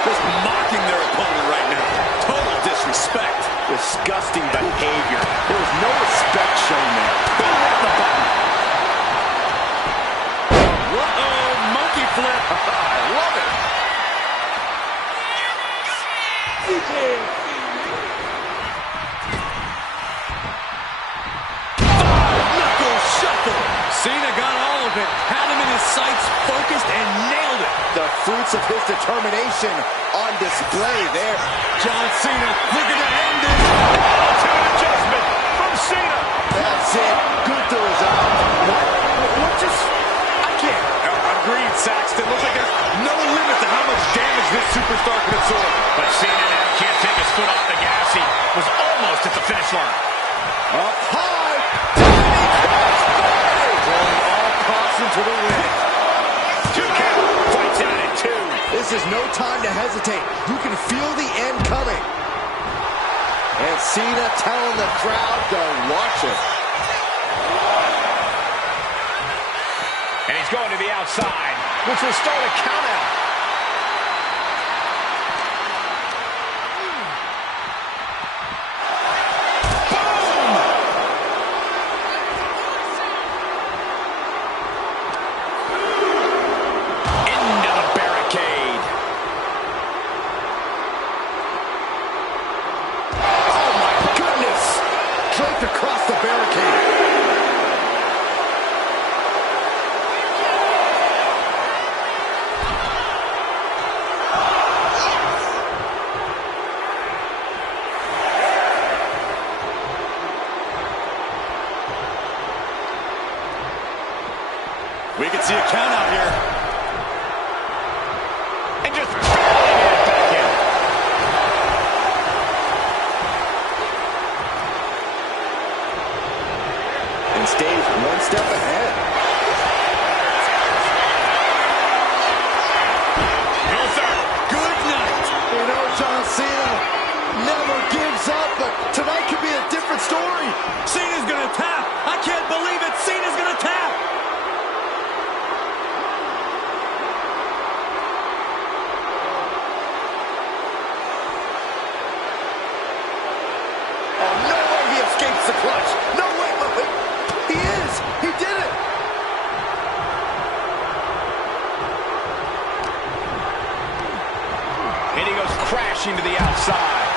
Just mocking their opponent right now. Total disrespect. Disgusting behavior. There was no respect shown there. Boom at the button. Uh-oh, monkey flip. I love it. Knuckle shuffle. Cena got all of it, had him in his sights, focused, and nailed it. The fruits of his determination on display there. John Cena looking to end it. To an adjustment from Cena. That's it. Gunther is out. What just... I can't... Agreed, Saxton. Looks like there's no limit to how much damage this superstar can absorb. But Cena now can't take his foot off the gas. He was almost at the finish line. Up high. Tiffany Kross. Throwing all caution to the wind. 2 count. Fights out at 2. This is no time to hesitate. You can feel the end coming. And Cena telling the crowd to watch him. And he's going to the outside, which will start a count out. Across the barricade. We can see a count out here. And just barely get it back in. And stays one step ahead. Gunther. Good night. You know, John Cena never gives up, but tonight could be a different story. Cena's gonna tap. I can't believe it. Cena's gonna tap. Oh, no way he escapes the clutch. No way. He is. He did it. And he goes crashing to the outside.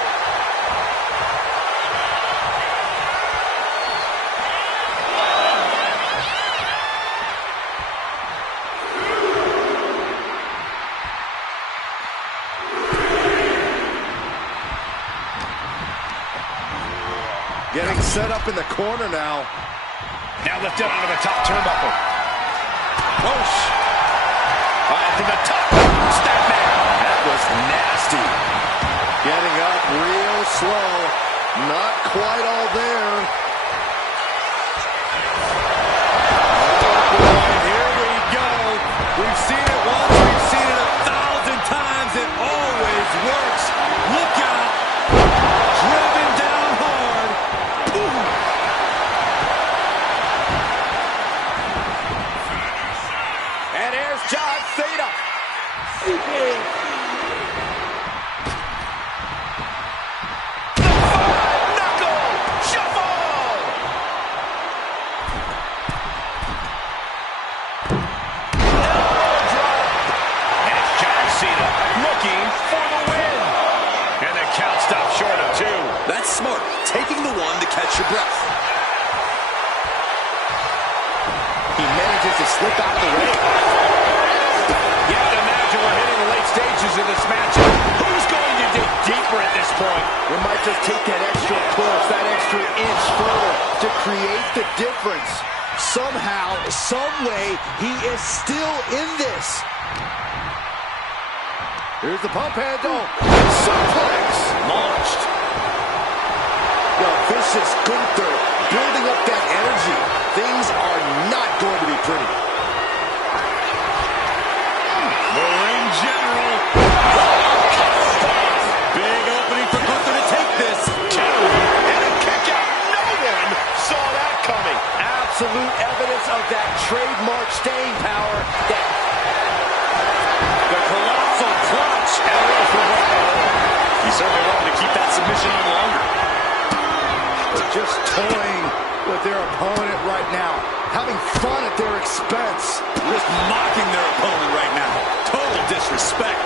Getting set up in the corner now. Now lifted onto the top turnbuckle. Whoosh. From the top. Stepman. That was nasty. Getting up real slow. Not quite all there. Oh boy, here we go. We've seen it once, we've seen it 1,000 times. It always works. Look out. Driven down hard. Boom. And here's John Cena. Knuckle shuffle. Elbow drop. And it's John Cena looking for the win. And the count stops short of 2. That's smart. Taking the one to catch your breath. He manages to slip out of the way. You have to imagine we're hitting the late stages of this matchup. Who's going to dig deeper at this point? It might just take that extra push, that extra inch further to create the difference. Somehow, some way, he is still in this. Here's the pump handle. Suplex. Launched. The vicious Gunther building up that energy. Things are not going to be pretty. The ring general. Big opening for Gunther to take this. 2. And a kick out. No one saw that coming. Absolute evidence of that trademark staying power. That The colossal clutch. And a roll for Vega. He certainly wanted to keep that submission on longer. just toying with their opponent right now. Having fun at their expense. Just mocking their opponent right now. Total disrespect.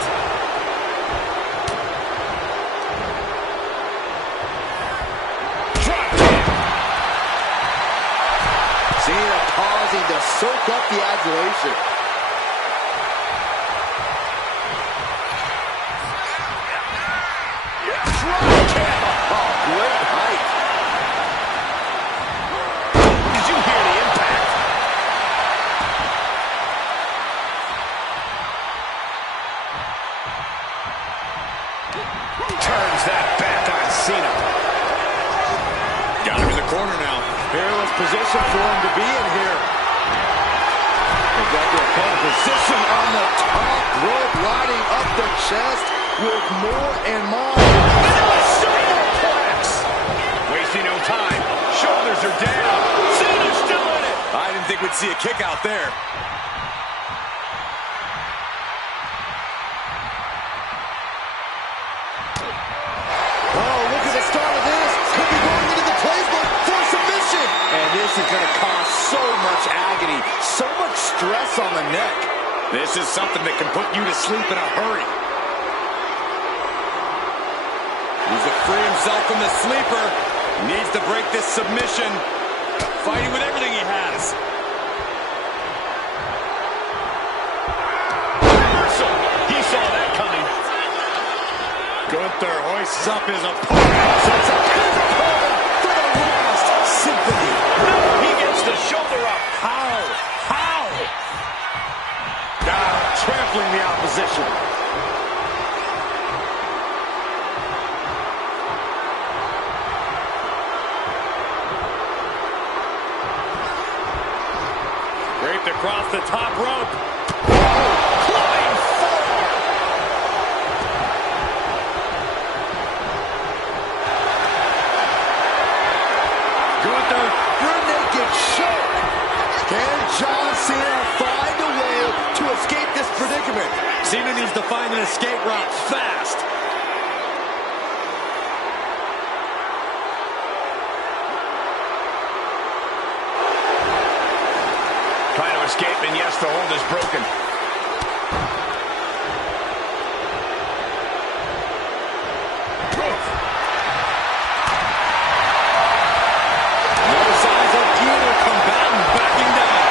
Drop kick. Cena pausing to soak up the adulation. Drop kick. Oh, great height. Did you hear the impact? Turns that back on Cena. corner now. Peerless position for him to be in here. They've got the opponent position on the top rope, riding up the chest with more and more. Wasting no time. Shoulders are down. Cena's still in it. I didn't think we'd see a kick out there. Oh, look at the start of this. Could be going into the playbook for submission. And this is going to cause so much agony, so much stress on the neck. This is something that can put you to sleep in a hurry. Needs to free himself from the sleeper. Needs to break this submission. Fighting with everything he has. Reversal. He saw that coming. Gunther hoists up his opponent. Sets up his opponent for the last symphony. No, he gets the shoulder up. How? How? Now trampling the opposition. Draped across the top rope. Flying forward. Gunther, your naked choke. Can John Cena find a way to escape this predicament? Cena needs to find an escape route fast. Trying to escape, and yes, the hold is broken. No signs of either combatant backing down.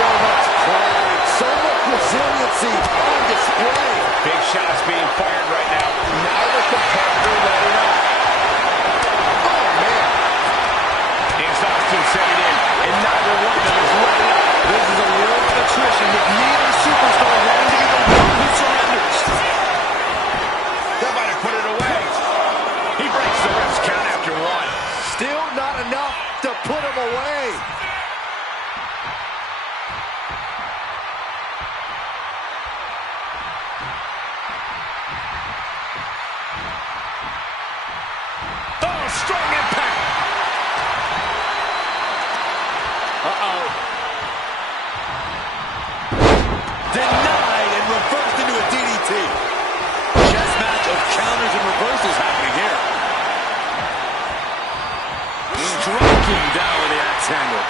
So much pride, so much resiliency on display. Big shots being fired right now. Neither competitor letting up. Oh, man. Exhaustion setting in, and neither one of them is letting up. This is a war of attrition with neither superstar wanting to be the one who surrenders. That might have put it away. He breaks the ref's count after one. Still not enough to put him away. Oh, strong impact. Uh-oh. Denied and reversed into a DDT. Chess match of counters and reversals happening here. Striking down with the axe handle.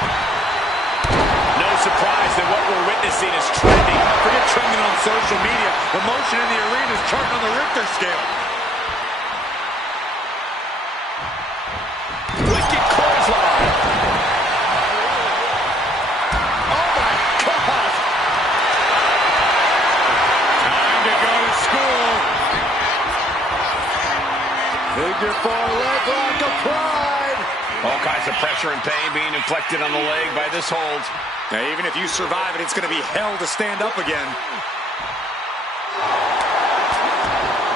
No surprise that what we're witnessing is trending. Forget trending on social media. The motion in the arena is charting on the Richter scale. Wicked clothesline. Oh my God! Time to go to school. Figure four leg lock applied. All kinds of pressure and pain being inflicted on the leg by this hold. Now, even if you survive it, it's going to be hell to stand up again.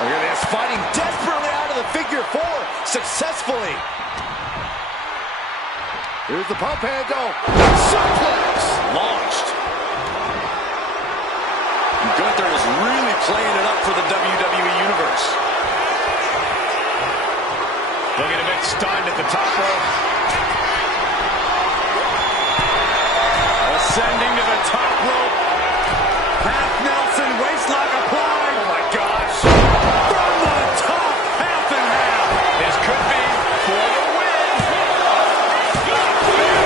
Look at this, fighting desperately out of the figure four, successfully. Here's the pump handle. Suplex launched. Gunther is really playing it up for the WWE Universe. Looking a bit stunned at the top rope. Ascending to the top rope. Half Nelson, waistlock applied. Oh my gosh. From the top, half and half. This could be for the win.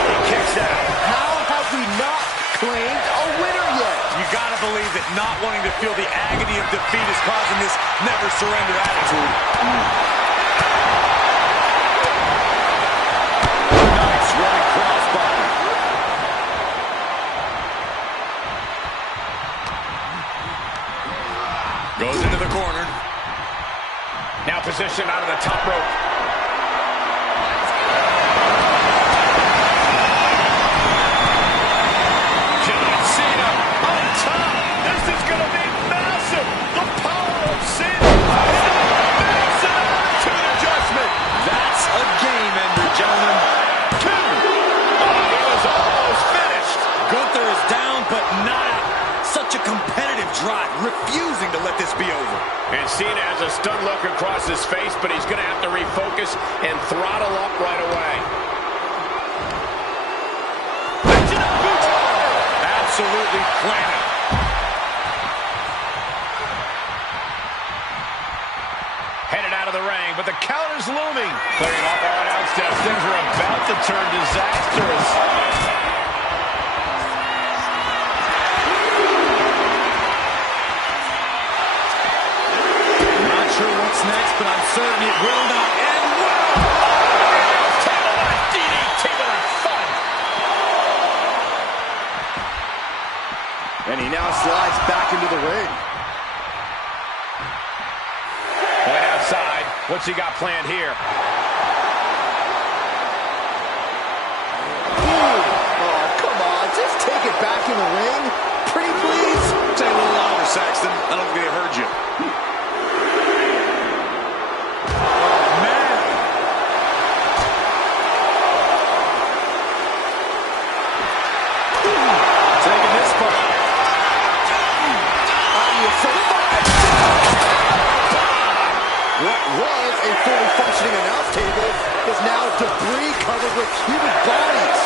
He kicks out. How have we not claimed a winner yet? You gotta believe that not wanting to feel the agony of defeat is causing this never surrender attitude. Nice running crossbody. Goes into the corner. Now positioned out of the top rope. John Cena on top. This is going to be massive. The power of Cena. Massive attitude adjustment. That's a game ender, gentlemen. Cena has a stunned look across his face, but he's going to have to refocus and throttle up right away. Absolutely planted. Headed out of the ring, but the counter's looming. Clearing off all out steps. Things are about to turn disastrous. Not sure what's next, but I'm certain it will not end well. DDT with a thud. And he now slides back into the ring. Point outside. What's he got planned here? Ooh. Oh, come on. Just take it back in the ring. Pretty please. Take a little longer, Saxton. I don't think they heard you. Oh, man. Taking this part. What was a fully functioning announce table is now debris covered with human bodies.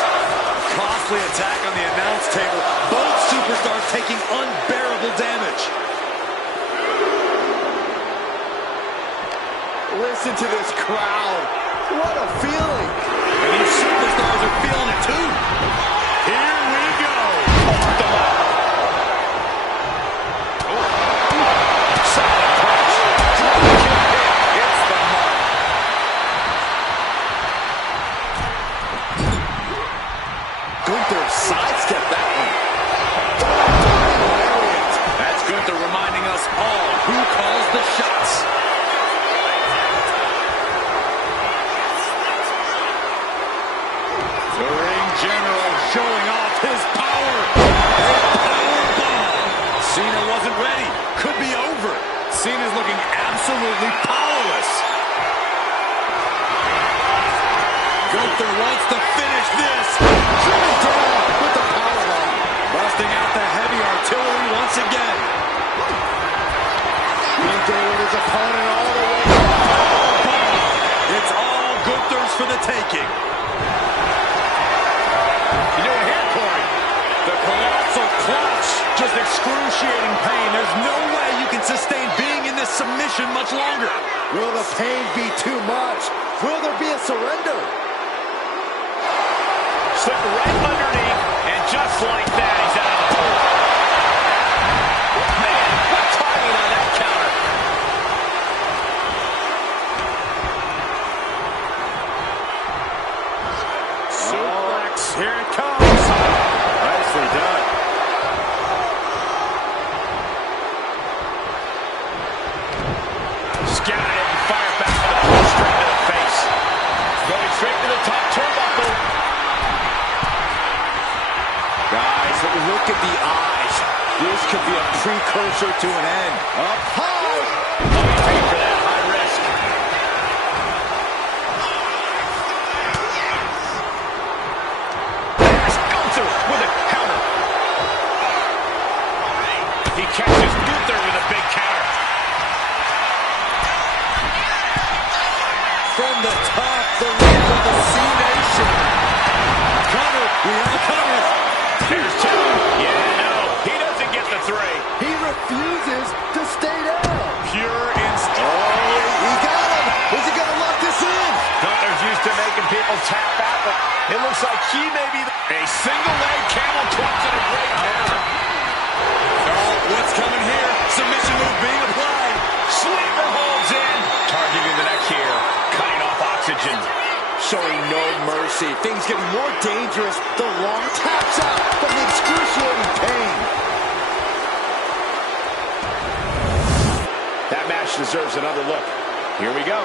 Costly attack on the announce table. Both superstars taking unbearable damage. Listen to this crowd. What a feeling. And these superstars are feeling it too. Here we go. Off the mark. Solid punch. It's the mark. Gunther sidestepped that one. That's Gunther reminding us all who calls the shots. The ring general showing off his power. A power bomb. Cena wasn't ready. Could be over. Cena's looking absolutely powerless. Gunther wants to finish this. Driven down with the power bomb. Busting out the heavy artillery once again. Gunther with his opponent all the way. It's all Gunther's for the taking. You doing here, Corey? The colossal clutch. Just excruciating pain. There's no way you can sustain being in this submission much longer. Will the pain be too much? Will there be a surrender? Slipped right underneath, and just like that, he's out of the hole. Man, what timing on that counter. Suplex, here it comes. Nicely done. Scouted it and fired back with a push straight to the face. Going straight to the top turnbuckle. Guys, look at the eyes. This could be a precursor to an end. Up high. Paid for that high risk. There's Gunther with a counter. He catches Gunther with a big counter. From the top, the lead of the C Nation. Cover, we have a cover. There's two. Yeah, no, he doesn't get the three. He refuses to stay down. Pure instinct. Oh, he got him. Is he going to lock this in? Gunther's used to making people tap out, but it looks like he may be a single leg camel clutch and a great counter. Oh, what's coming here? Submission move being applied. Sleeper holds in. Targeting the neck here. Cutting off oxygen. Showing no mercy. Things getting more dangerous. The long taps out from the excruciating pain. That match deserves another look. Here we go.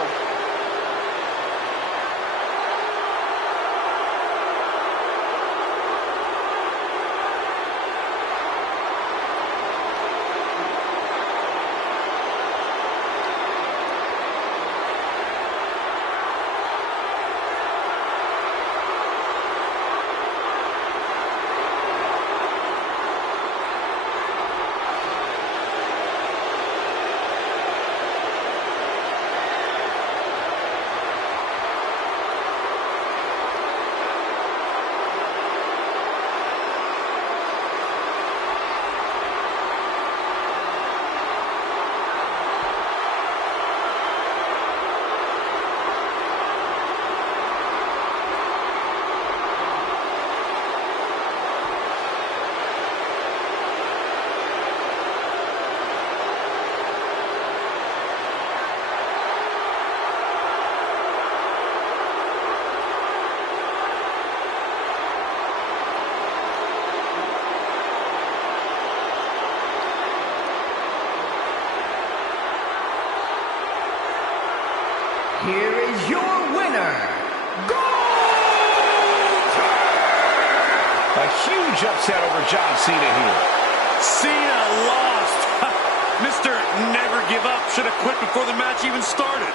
here is your winner, Gunther! A huge upset over John Cena here. Cena lost. Mr. Never Give Up should have quit before the match even started.